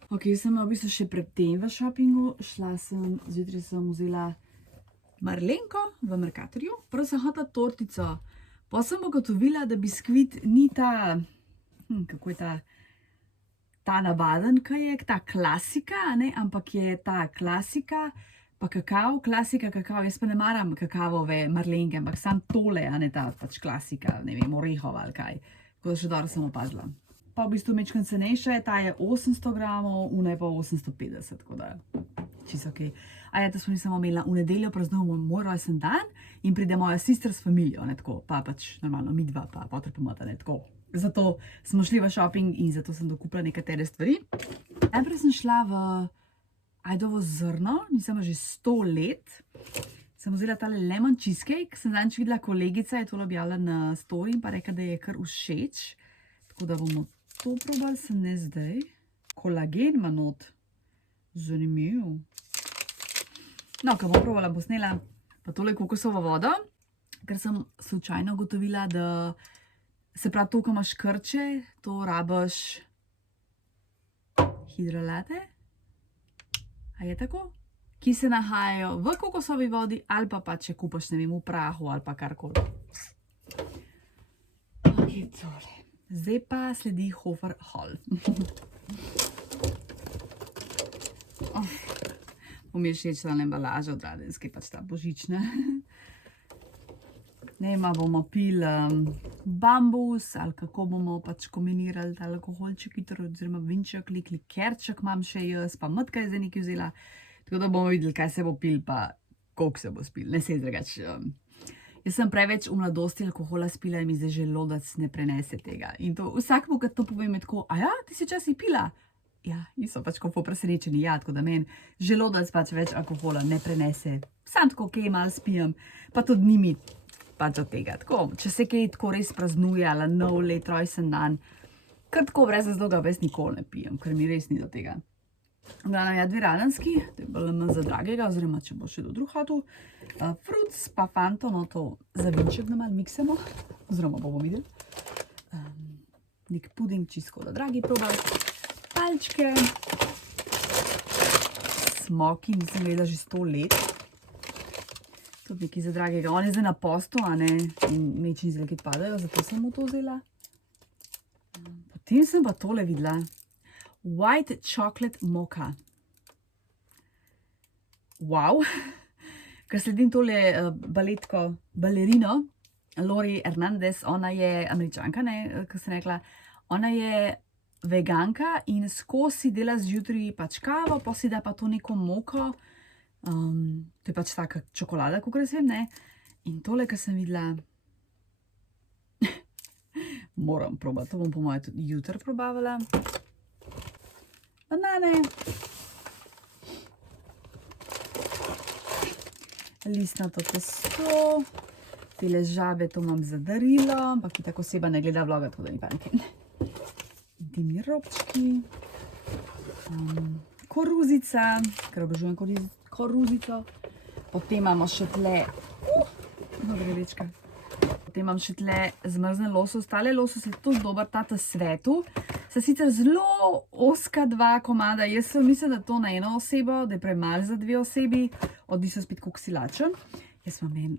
Ok, sem v bistvu še pred tem v shoppingu. Zjutraj sem vzela Marlenko v Mercatorju. Prav sem hotela tortico. Pa sem ugotovila, da biskvit ni ta, kako je ta ta navaden kajak, ta klasika, ne, ampak je ta klasika, pa kakao, klasika, kakao, jaz pa ne maram kakavove marlenke, ampak sam tole, a ne ta pač klasika, ne vem, orehova ali kaj. Tako da še dobro sem opazila. Pa v bistvu mečkam cenejše, ta je 800 gramov, una je pa 850, tako da čisto ok. A ja, to smo nisem imela, v nedeljo praznujemo moj rojsten dan in pride moja sister s familijo, ne tako, pa pač normalno midva, pa potrpomata, ne tako. Zato smo šli v shopping in zato sem dokupila nekatere stvari. Najprej sem šla v ajdovo zrno, nisem že 100 let. Sem vzela tale lemon cheesecake, sem zadnjič videla kolegica, je to objavila na story in pa rekla, da je kar všeč. Tako da bomo to probali, se ne zdaj. Kolagen ima not. Zanimiv. No, ko bom probala, bo snela pa tole kokosovo vodo, ker sem slučajno ugotovila, da se pravi to, ko imaš krče, to rabiš hidrolate. A je tako? Ki se nahajajo v kokosovi vodi ali pa če kupaš, ne vem, v prahu ali pa karkoli. Ok, tole. Zdaj pa sledi Hofer Hall. Mi je všeč ta embalaža od Radenske, pač ta božična. Ne, bomo pili bambus ali kako bomo pač kombinirali ta alkoholček, oziroma vinček, likerček imam še jaz, pa Matka je zdaj nekaj vzela. Tako da bomo videli, kaj se bo pil, pa koliko se bo spil. Ne se drugač. Jaz sem preveč v mladosti alkohola spila in mi zdaj želodec ne prenese tega. In to vsakmu, kad to povem, je tako, a ja, ti si včasih pila? Ja, niso pač kako presenečeni, ja, tako da meni želodec pač več alkohola ne prenese. Sam tako kaj malo spijem, pa tudi nimi pač od tega. Tako, če se kaj tako res praznuje, ali nov let, rojsten dan, kar tako brez razloga brez nikoli ne pijem, ker mi res ni do tega. Glavno, ja, 2 radenski, to je bolj manj za dragega, oziroma če bo še do drug hotel. Fruits pa Fanto, no to za vinček da malo miksemo, oziroma bomo videli. Nek puding čisto da dragi probali. Palčke, smoki, nisem gledala že 100 let. To je nekaj za dragega. On je zdaj na postu, a ne, in mečni izdelki padajo, zato sem mu to vzela. Potem sem pa tole videla. White chocolate mocha. Wow. Ker sledim tole balerino, Lori Hernandez, ona je Američanka, ne, kot sem rekla. Ona je veganka in skozi dela zjutraj pač kavo, pa si da pa to neko moko. To je pač taka čokolada, kakor jaz vem, ne. In tole, kar sem videla, moram probati, to bom po moje tudi jutri probavala. Banane. Listnato testo. Tele žabe, to imam za darilo, ampak itak oseba ne gleda vloga, tako da ni panike. Dimni robčki. Koruzica, ker obožujem koruzico. Potem imamo še tle, potem imam še tle zmrznjen losos. Tale losos je tudi dober, ta svetu. Se sicer zelo ozka 2 komada, jaz sem mislim, da to na eno osebo, da je premalo za 2 osebi, odvisno spet koliko si lačen. Jaz imam en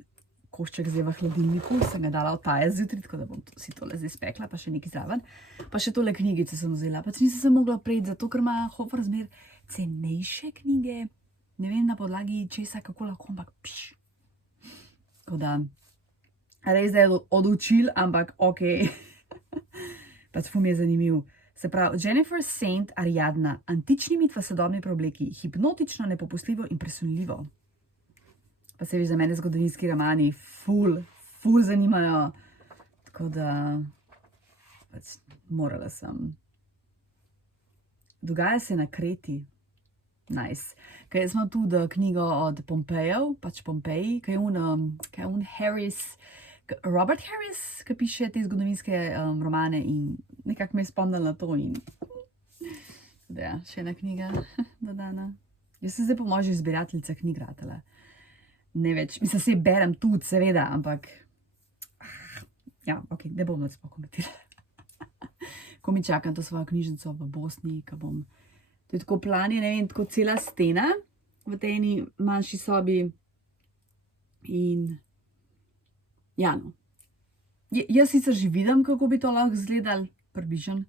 košček zdaj v hladilniku, sem ga dala v taje zjutraj, tako da bom si tole zdaj spekla, pa še nekaj zraven. Pa še tole knjigice sem vzela, pač nisem se mogla prejti, zato ker ima Hofer zmer cenejše knjige. Ne vem na podlagi česa, kako lahko, ampak pš. Tako da, res da je odučil, ampak ok. Pač ful mi je zanimiv. Se pravi, Jennifer Saint Ariadna, antični mit v sodobni preobleki, hipnotično, nepopustljivo in presunljivo. Pa se vi za mene zgodovinski romani ful zanimajo. Tako da, pač morala sem. Dogaja se na Kreti. Nice. Kaj jaz imam tudi knjigo od Pompejev, pač Pompeji, kaj je un Harris, Robert Harris, ki piše te zgodovinske romane in nekako me je spomnil na to in da ja, še ena knjiga dodana. Jaz sem zdaj po možju zbirateljica knjig ratala. Ne več, mislim, se berem tudi, seveda, ampak ja, ok, ne bom več pokomentirala. Ko mi čakam to svojo knjižnico v Bosni, ko bom, to je tako planje, ne vem, tako cela stena v tej eni manjši sobi in ja, no. Jaz sicer že vidim, kako bi to lahko izgledalo, približno,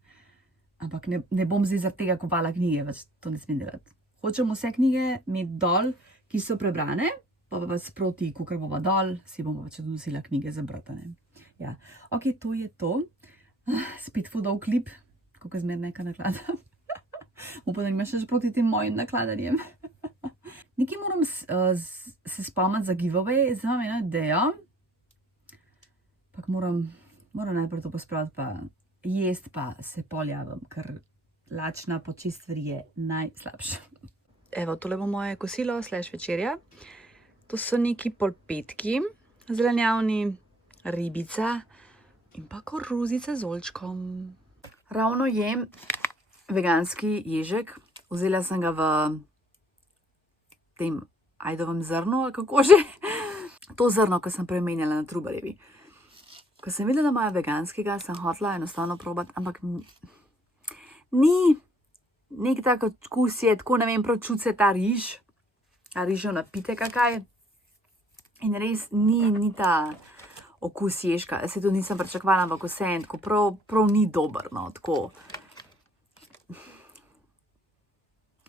Ampak ne bom zdaj zaradi tega kupovala knjige, pač to ne smem delati. Hočem vse knjige imeti dol, ki so prebrane, pa sproti, kakor bova dol, si bomo pač odnosila knjige za bratane. Ja, ok, to je to. Spet fudov klip, kako zmer nekaj nakladam. Upam, da nimaš še proti tem mojim nakladanjem. Nekaj moram se spomniti za giveaway, zdaj imam eno idejo. Pak moram najprej to pospraviti, pa jest pa se poljavim, ker lačna počist stvari je najslabša. Evo, tole bo moje kosilo / večerja. To so neki polpetki, zelenjavni, ribica in pa koruzica z oljčkom. Ravno jem veganski ježek. Vzela sem ga v tem ajdovem zrnu, ali kako že. To zrno, ki sem premenjala na trubarjevi. Ko sem videla, da imajo veganskega, sem hotela enostavno probati, ampak ni nek tak okus je, tako ne vem, prav čuti se ta riž, a rižev napitek kakaj. In res ni ta okus ježka, se to nisem pričakovala, ampak vseeno, tako prav ni dober, no, tako.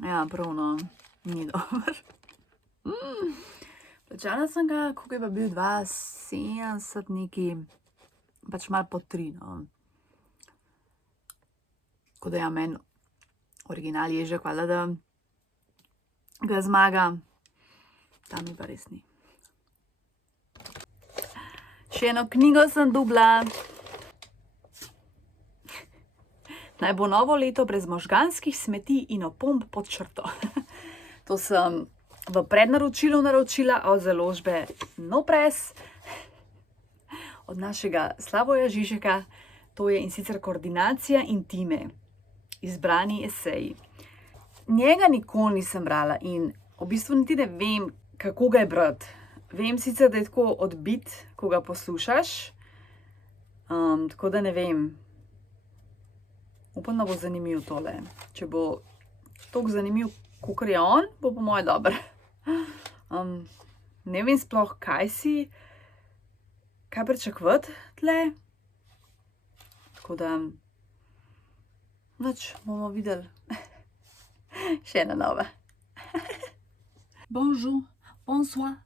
Ja, prav, no, ni dober. Plačala sem ga, koliko je pa bil 2,70 neki, pač malo po 3, no. Tako da ja, meni original ježek, hvala, da ga zmaga. Tam mi pa res ni. Še eno knjigo sem dobila. Naj bo novo leto brez možganskih smeti in opomb pod črto. To sem v prednaročilu naročila od založbe No Press, od našega Slavoja Žižeka. To je in sicer Koordinacija intime, izbrani eseji. Njega nikoli nisem brala in v bistvu niti ne vem, kako ga je brati. Vem sicer, da je tako odbit, ko ga poslušaš, tako da ne vem. Upam, da bo zanimiv tole. Če bo toliko zanimiv, kakor je on, bo po moje dober. Ne vem sploh, kaj pričakovati tle. Tako da, nič, bomo videli. Še ena nova. Bonjour, bonsoir.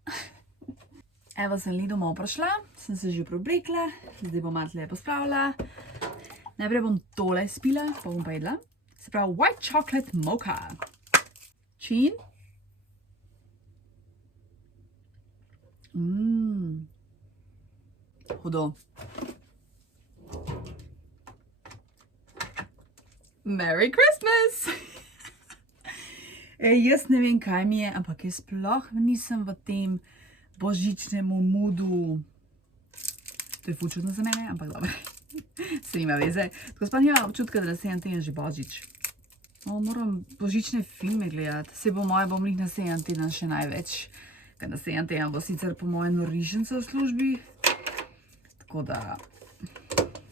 Evo, sem li domov prišla, sem se že preoblekla, zdaj bom malo tle pospravila. Najprej bom tole spila, pa bom pa jedla. Se pravi, white chocolate mocha. Čin. Hudo. Merry Christmas! Jaz ne vem, kaj mi je, ampak jaz sploh nisem v tem božičnemu moodu. To je ful čudno za mene, ampak dobro. Se nima veze. Tako sploh nimam občutka, da naslednji teden že božič. Moram božične filme gledati. Se bo moje bom jih naslednji teden še največ. Ker naslednji teden bo sicer po moje norišnica v službi. Tako da,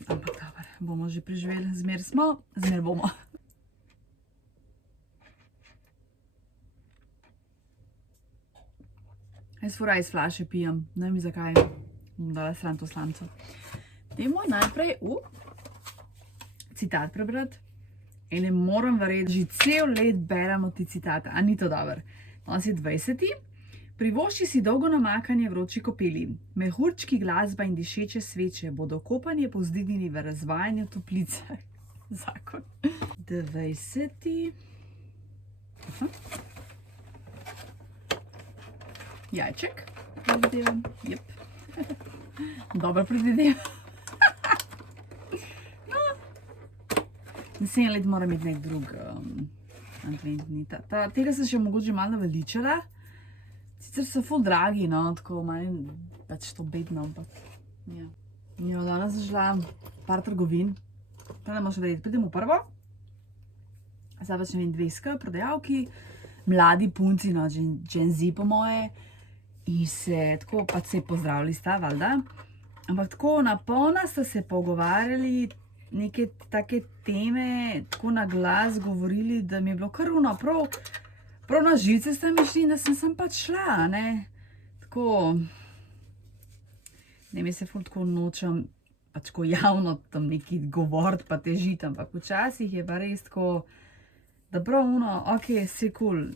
ampak dobro, bomo že preživeli. Zmer smo, zmer bomo. Jaz furaj iz flaše pijem, ne vem zakaj, bom dala stran to slanco. Dajmo najprej citat prebrati. In ne moram verjeti, že cel let beremo ti citate, a ni to dober. Danes je 20. Privošči si dolgo namakanje vroči kopeli. Mehurčki, glasba in dišeče sveče bodo kopanje povzdignili v razvajanju toplice. Zakon. 20. Jajček, predvidevam, jep. Dobro predvidevam. No, naslednje let moram imeti nek drug adventni. Tega sem še mogoče malo naveličala. Sicer so ful dragi, no, tako malo pač to bedno, ampak ja. Jo, danes sem šla par trgovin. Tale moš vedeti, pridem v prvo. Zdaj pač ne vem, 2 prodajalki, mladi punci, no, Gen Z po moje. In se tako pač se pozdravili sta, valjda. Ampak tako napolna sta se pogovarjali, neke take teme, tako na glas govorili, da mi je bilo kar ono, prav na živce sta mi šli in da sem pač šla, ne. Tako, ne mi se ful tako nočem pač ko javno tam neki govoriti pa težiti, ampak včasih je pa res tako, da prav ok, vse kul.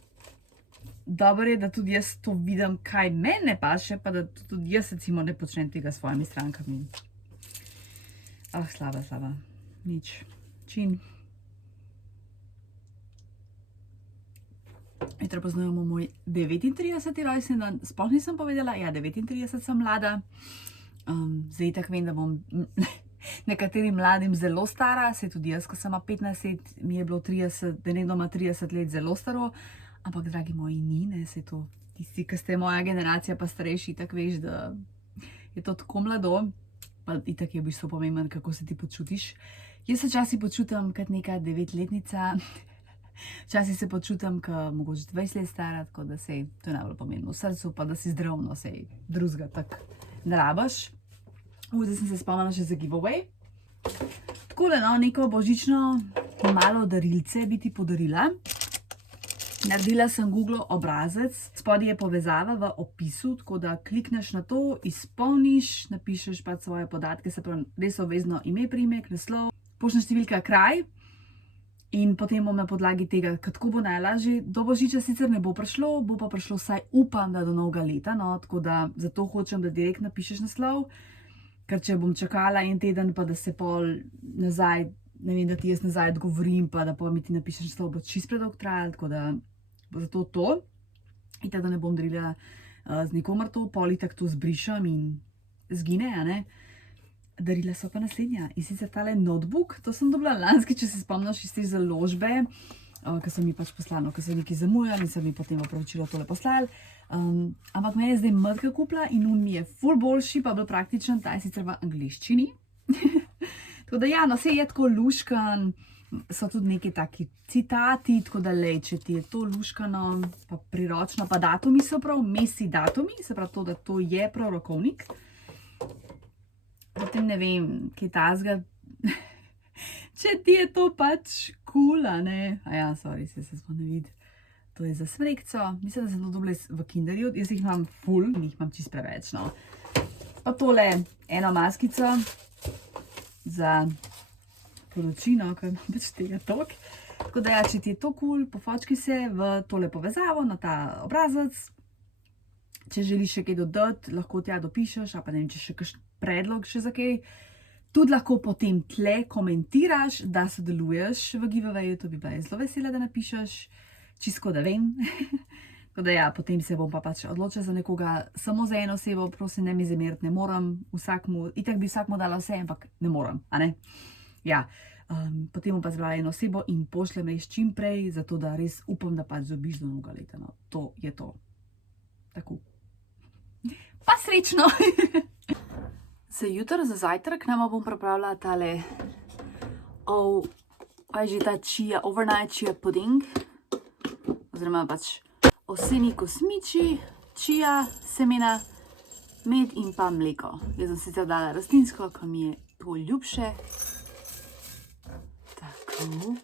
Dobro je, da tudi jaz to vidim, kaj meni ne paše, pa da tudi jaz recimo ne počnem tega s svojimi strankami. Slaba. Nič. Čin. Jutro poznujemo moj 39. rojstni dan. Sploh nisem povedala, ja, 39 sem mlada. Zdaj tako vem, da bom nekaterim mladim zelo stara, se tudi jaz, ko sem 15 let, mi je bilo 30, da nekdo ima 30 let zelo staro, ampak dragi moji ni, ne, se to tisti, ki ste moja generacija pa starejši, tako veš, da je to tako mlado, pa itak je v bistvu pomembno, kako se ti počutiš. Jaz se včasih počutim kot neka 9-letnica, včasih se počutim kot mogoče 20 let stara, tako da sej, to je najbolj pomembno v srcu, pa da si zdrav, no sej, drugega tako ne rabiš. Zdaj sem se spomnila še za giveaway. Takole, no, neko božično malo darilce bi ti podarila. Naredila sem Google obrazec, spodaj je povezava v opisu, tako da klikneš na to, izpolniš, napišeš pa svoje podatke, se pravi res obvezno ime, priimek, naslov, poštna številka, kraj in potem bom na podlagi tega, kako bo najlažje. Do božiča sicer ne bo prišlo, bo pa prišlo vsaj upam, da do novega leta, no, tako da zato hočem, da direkt napišeš naslov, ker če bom čakala en teden, pa da se pol nazaj, ne vem, da ti jaz nazaj odgovorim, pa da pol mi ti napišeš naslov, bo čist predolgo trajalo, tako da zato to, in tako da ne bom darila z nikomer to, pol itak to zbrišem in zgine, a ne. Darila so pa naslednja in sicer tale notebook, to sem dobila lanski, če se spomniš iz te založbe, ki so mi pač poslali, ker so nekaj zamujali in so mi potem opravičilo tole poslali. Ampak me je zdaj mrtka kupila in on mi je ful boljši, pa bolj praktičen, ta je sicer v angleščini. Tako da ja, no, vse je tako luškan, so tudi neki taki citati, tako da lej, če ti je to luškano, pa priročno, pa datumi so prav, mesec datumi, se pravi to, da to je prav rokovnik. Potem ne vem, kaj tazga, če ti je to pač cool, a ne? Ja, sorry, se smo ne vidi. To je za smrekco, mislim, da sem to dobila v Kinderju, jaz jih imam ful, jih imam čist preveč, no. Pa tole, eno maskico za poročino, ker imam pač tega tok. Tako da ja, če ti je to cool, pofočki se v tole povezavo na ta obrazec. Če želiš še kaj dodati, lahko tja dopišeš, a pa ne vem, če še kakšen predlog še za kaj. Tudi lahko potem tle komentiraš, da sodeluješ v giveawayu, to bi bila zelo vesela, da napišeš, čisto da vem. Tako da ja, potem se bom pa pač odločila za nekoga, samo za eno osebo, prosim, ne mi zameriti, ne moram vsakmu, itak bi vsakmu dala vse, ampak ne moram, a ne? Ja, potem bom pa zbrala eno osebo in pošljem res čim prej, zato da res upam, da pač dobiš do novega leta, no. To je to. Tako. Pa srečno! Za jutro, za zajtrk nama bom pripravila tale overnight chia pudding, oziroma pač ovseni kosmiči, chia, semena, med in pa mleko. Jaz sem sicer dala rastlinsko, ko mi je to ljubše. Tako.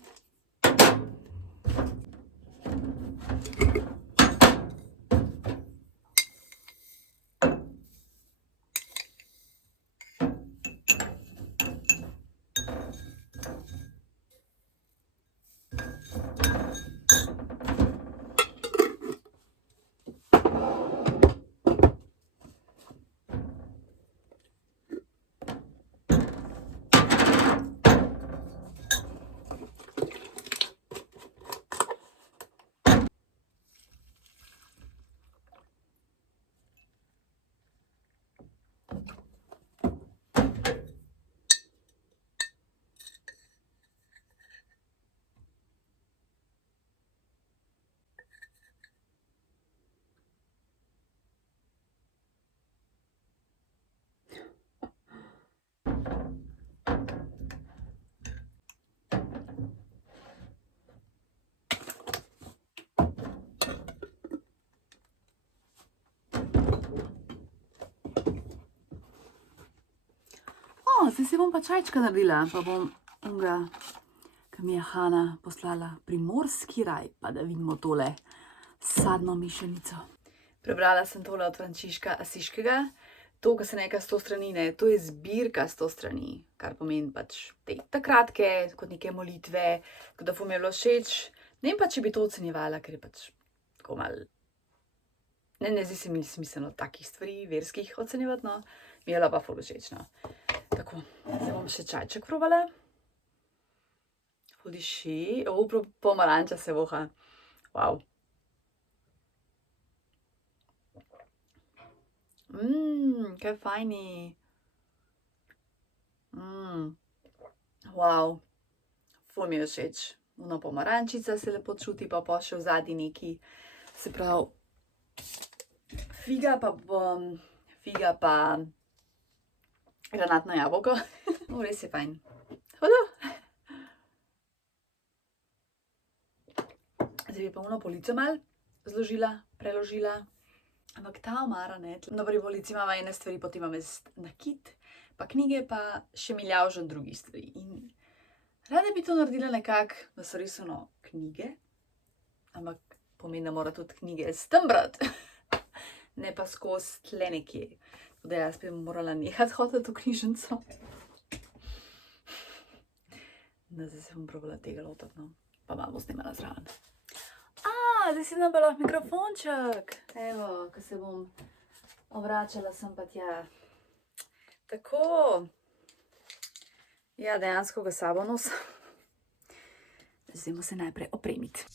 Zdaj se bom pa čajčka naredila, pa bom unga, ki mi je Hana poslala, Primorski raj, pa da vidimo tole sadno mešanico. Prebrala sem tole od Frančiška Asiškega, to, kar se nekaj 100 strani, ne, to je zbirka 100 strani, kar pomeni pač te kratke, kot neke molitve, kot da mi je bilo všeč. Ne vem pa, če bi to ocenjevala, ker je pač tako malo. Ne zdi se mi smiselno takih stvari, verskih ocenjevati, no. Mi je bila pa ful všeč, no. Tako, zdaj bom še čajček probala. Ful diši, pomaranča se voha. Wow. Kaj fajni. Wow. Ful mi je všeč. Ono pomarančica se lepo čuti, pa še v zadnji neki. Se pravi, figa pa granatno jabolko. Res je fajn. Hvala. Zdaj bi pa ono polico malo preložila. Ampak ta omara, ne, na prvi polici imamo ene stvari, potem imam nakit, pa knjige, pa še milijavžen drugih stvari. In rada bi to naredila nekako, da so res ono knjige, ampak pomeni, da mora tudi knjige stembrati, ne pa skozi tle nekje. Tako da jaz bi morala nehati hoditi v knjižnico. Zdaj se bom probala tega lotiti, no. Pa malo snimala zraven. Zdaj si nam pa lahko mikrofonček. Evo, ko se bom obračala sem pa tja. Tako. Ja, dejansko ga sabo nosim. Zdaj se najprej opremiti.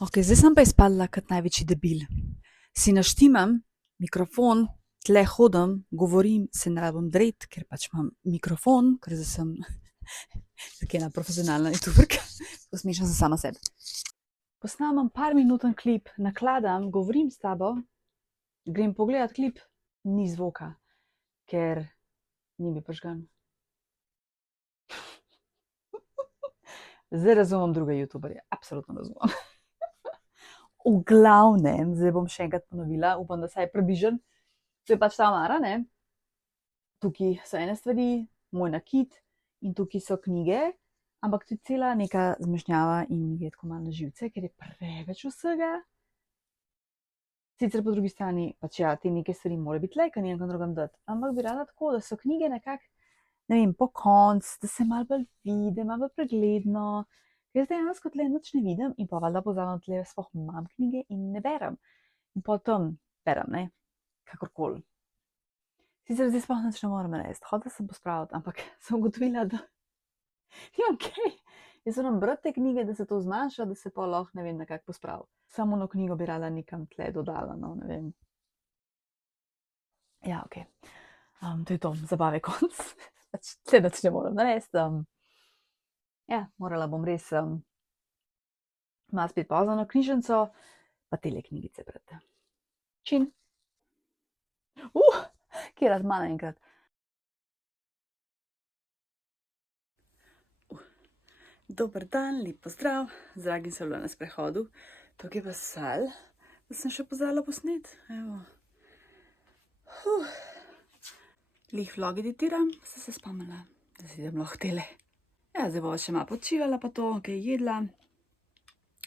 Ok, zdaj sem pa izpadla kot največji debil. Si naštimam mikrofon, tle hodim, govorim, se ne rabim dreti, ker pač imam mikrofon, ker zdaj sem takena profesionalna youtuberka. Posmešam se sama sebe. Posnamem par minuten klip, nakladam, govorim s tabo, grem pogledat klip, ni zvoka, ker ni bil prižgan. Zdaj razumem druge youtuberje, absolutno razumem. V glavnem, zdaj bom še enkrat ponovila, upam, da se je približen. To je pač ta omara, ne? Tukaj so ene stvari, moj nakit in tukaj so knjige. Ampak tudi cela neka zmešnjava in mi je tako malo na živce, ker je preveč vsega. Sicer po drugi strani, pač ja, te neke stvari mora biti le, ker nijem kam drugam dati. Ampak bi rada tako, da so knjige nekako, ne vem, po konc, da se malo bolj vidi, malo bolj pregledno. Ker zdaj dejansko tle nič ne vidim in pa valjda pozavljam tle, sploh imam knjige in ne berem. In potem berem, ne, kakorkoli. Sicer zdaj sploh nič ne morem narediti, hodila sem pospraviti, ampak sem ugotovila, da nimam kaj. Jaz moram brati te knjige, da se to zmanjša, da se pa lahko, ne vem, nekako pospravi. Samo eno knjigo bi rada nekam tle dodala, no, ne vem. Ja, ok. To je to, zabave konc. Tle nič ne moram narediti. Ja, morala bom res malo spet pozno na knjižnico, pa tele knjigice brati. Čin. Kje rad malo enkrat. Dober dan, lep pozdrav, z Dragim sem bila na sprehodu. Tukaj je pa sal, da sem še pozvala posnet. Evo. Lih vlog editiram, sem se spomnila, da si idem lahko tele. Ja, zdaj bova še malo počivala pa to, kaj jedla.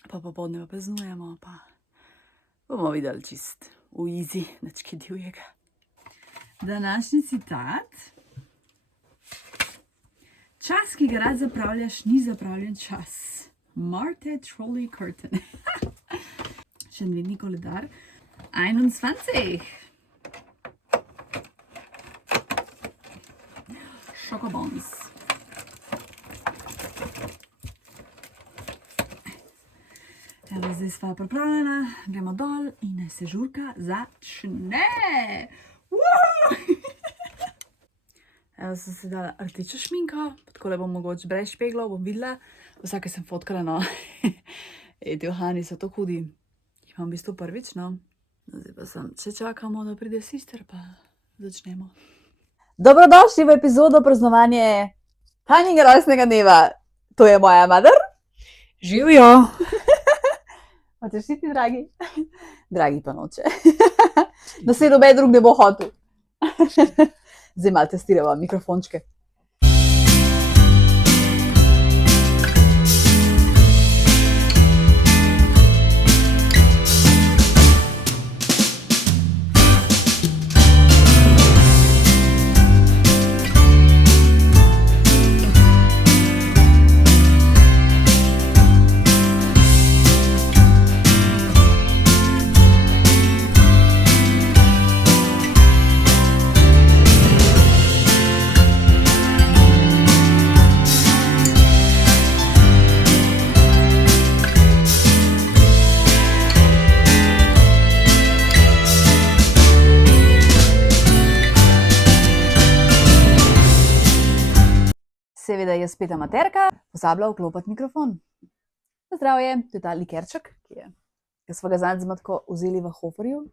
Pa popoldne pa praznujemo, pa bomo videli čist v easy, nič kaj divjega. Današnji citat. Čas, ki ga rad zapravljaš, ni zapravljen čas. Marte Trolley Curtin. Še en letni koledar. 21. Schokobons. Evo, zdaj sva pripravljena, gremo dol in naj se žurka začne. Evo, sem se dala rdečo šminko, takole bom mogoče brez špeglov, bom videla. Vsake sem fotkala, no. Te ohani so to hudi. Jih imam v bistvu prvič, no. Zdaj pa sem, če čakamo, da pride sister, pa začnemo. Dobrodošli v epizodo praznovanje Tanjinega rojstnega dneva. To je moja mother. Živijo! Hočeš ti, dragi? Dragi pa noče. Da se noben drug ne bo hotel. Zdaj malo testiramo mikrofončke. Zdaj je spet amaterka, pozabila vklopiti mikrofon. Zdravje, to je ta likerček, ki smo ga zadnjič tako vzeli v Hoferju.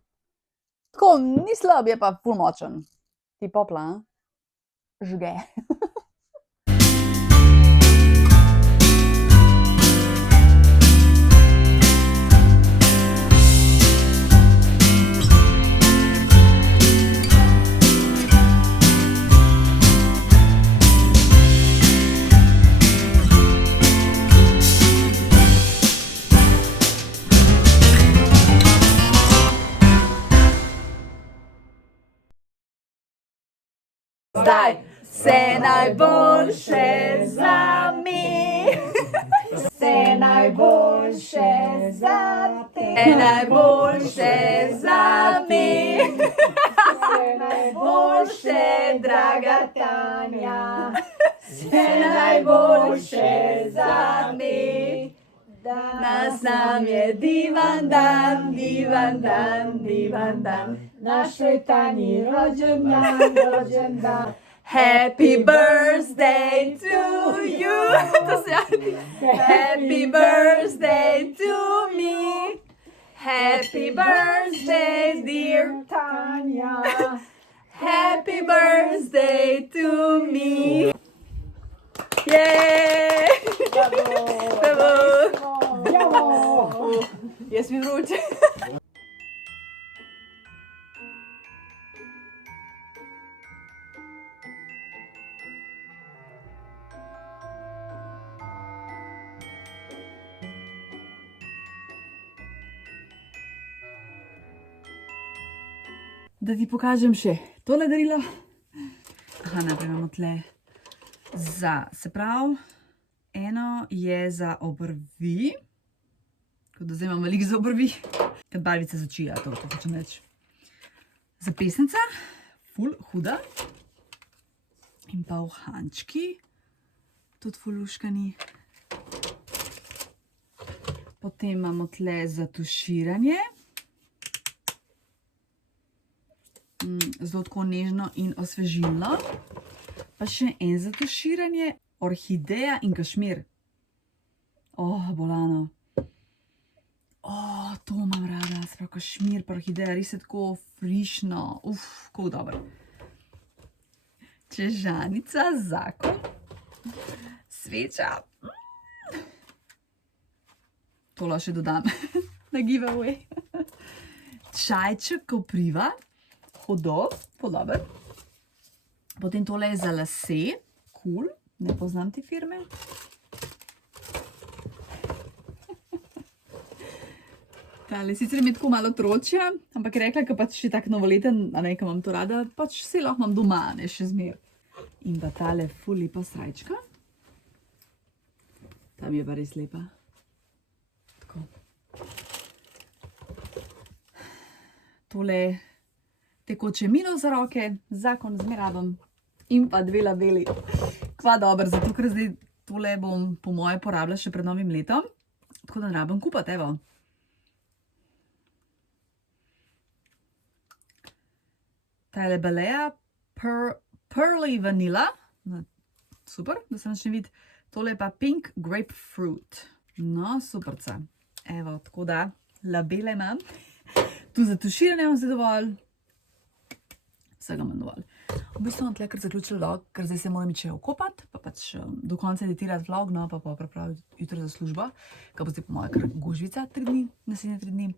Tako, ni slab, je pa ful močen. Ti popla, žge. Zdaj vse najboljše za me, vse najboljše za te, vse najboljše za me, vse najboljše, draga Tanja, vse najboljše za me. Danes nam je divan dan, divan dan, divan dan. Našoj Tanji rođen dan. Happy birthday to you. Happy birthday to me. Happy birthday, dear Tanja. Happy birthday to me. Yay! Bravo! Jaz mi vroče. Da ti pokažem še tole darilo. Aha, najprej imamo tle se pravi, eno je za obrvi. Tako da zdaj imam veliko za obrvi. Kad barvice za oči, to hočem reči. Zapestnica, ful huda. In pa uhančki, tudi ful luškani. Potem imamo tle za tuširanje. Zelo tako nežno in osvežilno. Pa še en za tuširanje, orhideja in kašmir. Bolano. To imam rada, se pravi kašmir pa orhideja, res je tako frišno. Kako dobro. Čežanica, zakon, sveča. Tole še dodam na giveaway. Čajček kopriva, hudo, podoben. Potem tole je za lase, cool, ne poznam te firme. Tale, sicer mi je tako malo tročja, ampak je rekla, ker pač še tak novoleten, a ne, ker imam to rada, pač vse lahko imam doma, ne, še zmer. In pa tale ful lepa srajčka. Ta mi je pa res lepa. Tako. Tole tekoče milo za roke, zakon z meradom in pa dve labeli. Kva dober, zato ker zdaj tole bom po moje porabila še pred novim letom, tako da ne rabim kupati, evo. Tale Balea Pearly Vanilla, super, da se načne vidi. Tole je pa Pink Grapefruit. No, superca. Evo, tako da labele imam. Tu za tuširanje imam zdaj dovolj. Vsega imam dovolj. V bistvu imam tle kar zaključila vlog, ker zdaj se moram iti še okopati, pa pač do konca editirati vlog, no pa pripraviti jutro za službo, ker bo zdaj po moja kar gužvica 3 dni, naslednje 3 dni.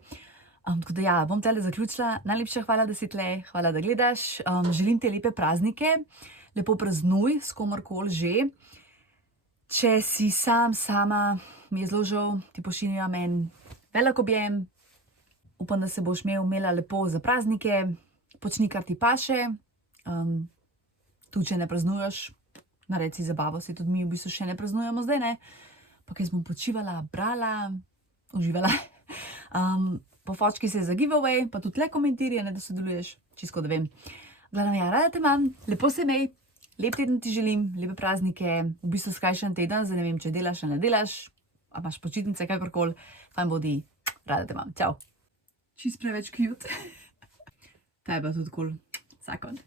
Tako da ja, bom tele zaključila. Najlepša hvala, da si tle, hvala, da gledaš. Želim ti lepe praznike, lepo praznuj s komorkoli že. Če si sama, mi je zelo žal, ti pošiljajo meni velik objem. Upam, da se boš imela lepo za praznike. Počni, kar ti paše. Tudi, če ne praznuješ, naredi si zabavo, se tudi mi v bistvu še ne praznujemo zdaj, ne? Pa jaz bom počivala, brala, uživala. Po fočki se je za giveaway, pa tudi tle komentirje, ne da sodeluješ, čisto da vem. Glavno, ja, rada te imam, lepo se imej, lep teden ti želim, lepe praznike, v bistvu skrajšan teden, zdaj ne vem, če delaš ali ne delaš, a imaš počitnice, kakorkoli, fajn bodi, rada te imam, čau. Čist preveč cute. Ta je pa tudi cool, zakon.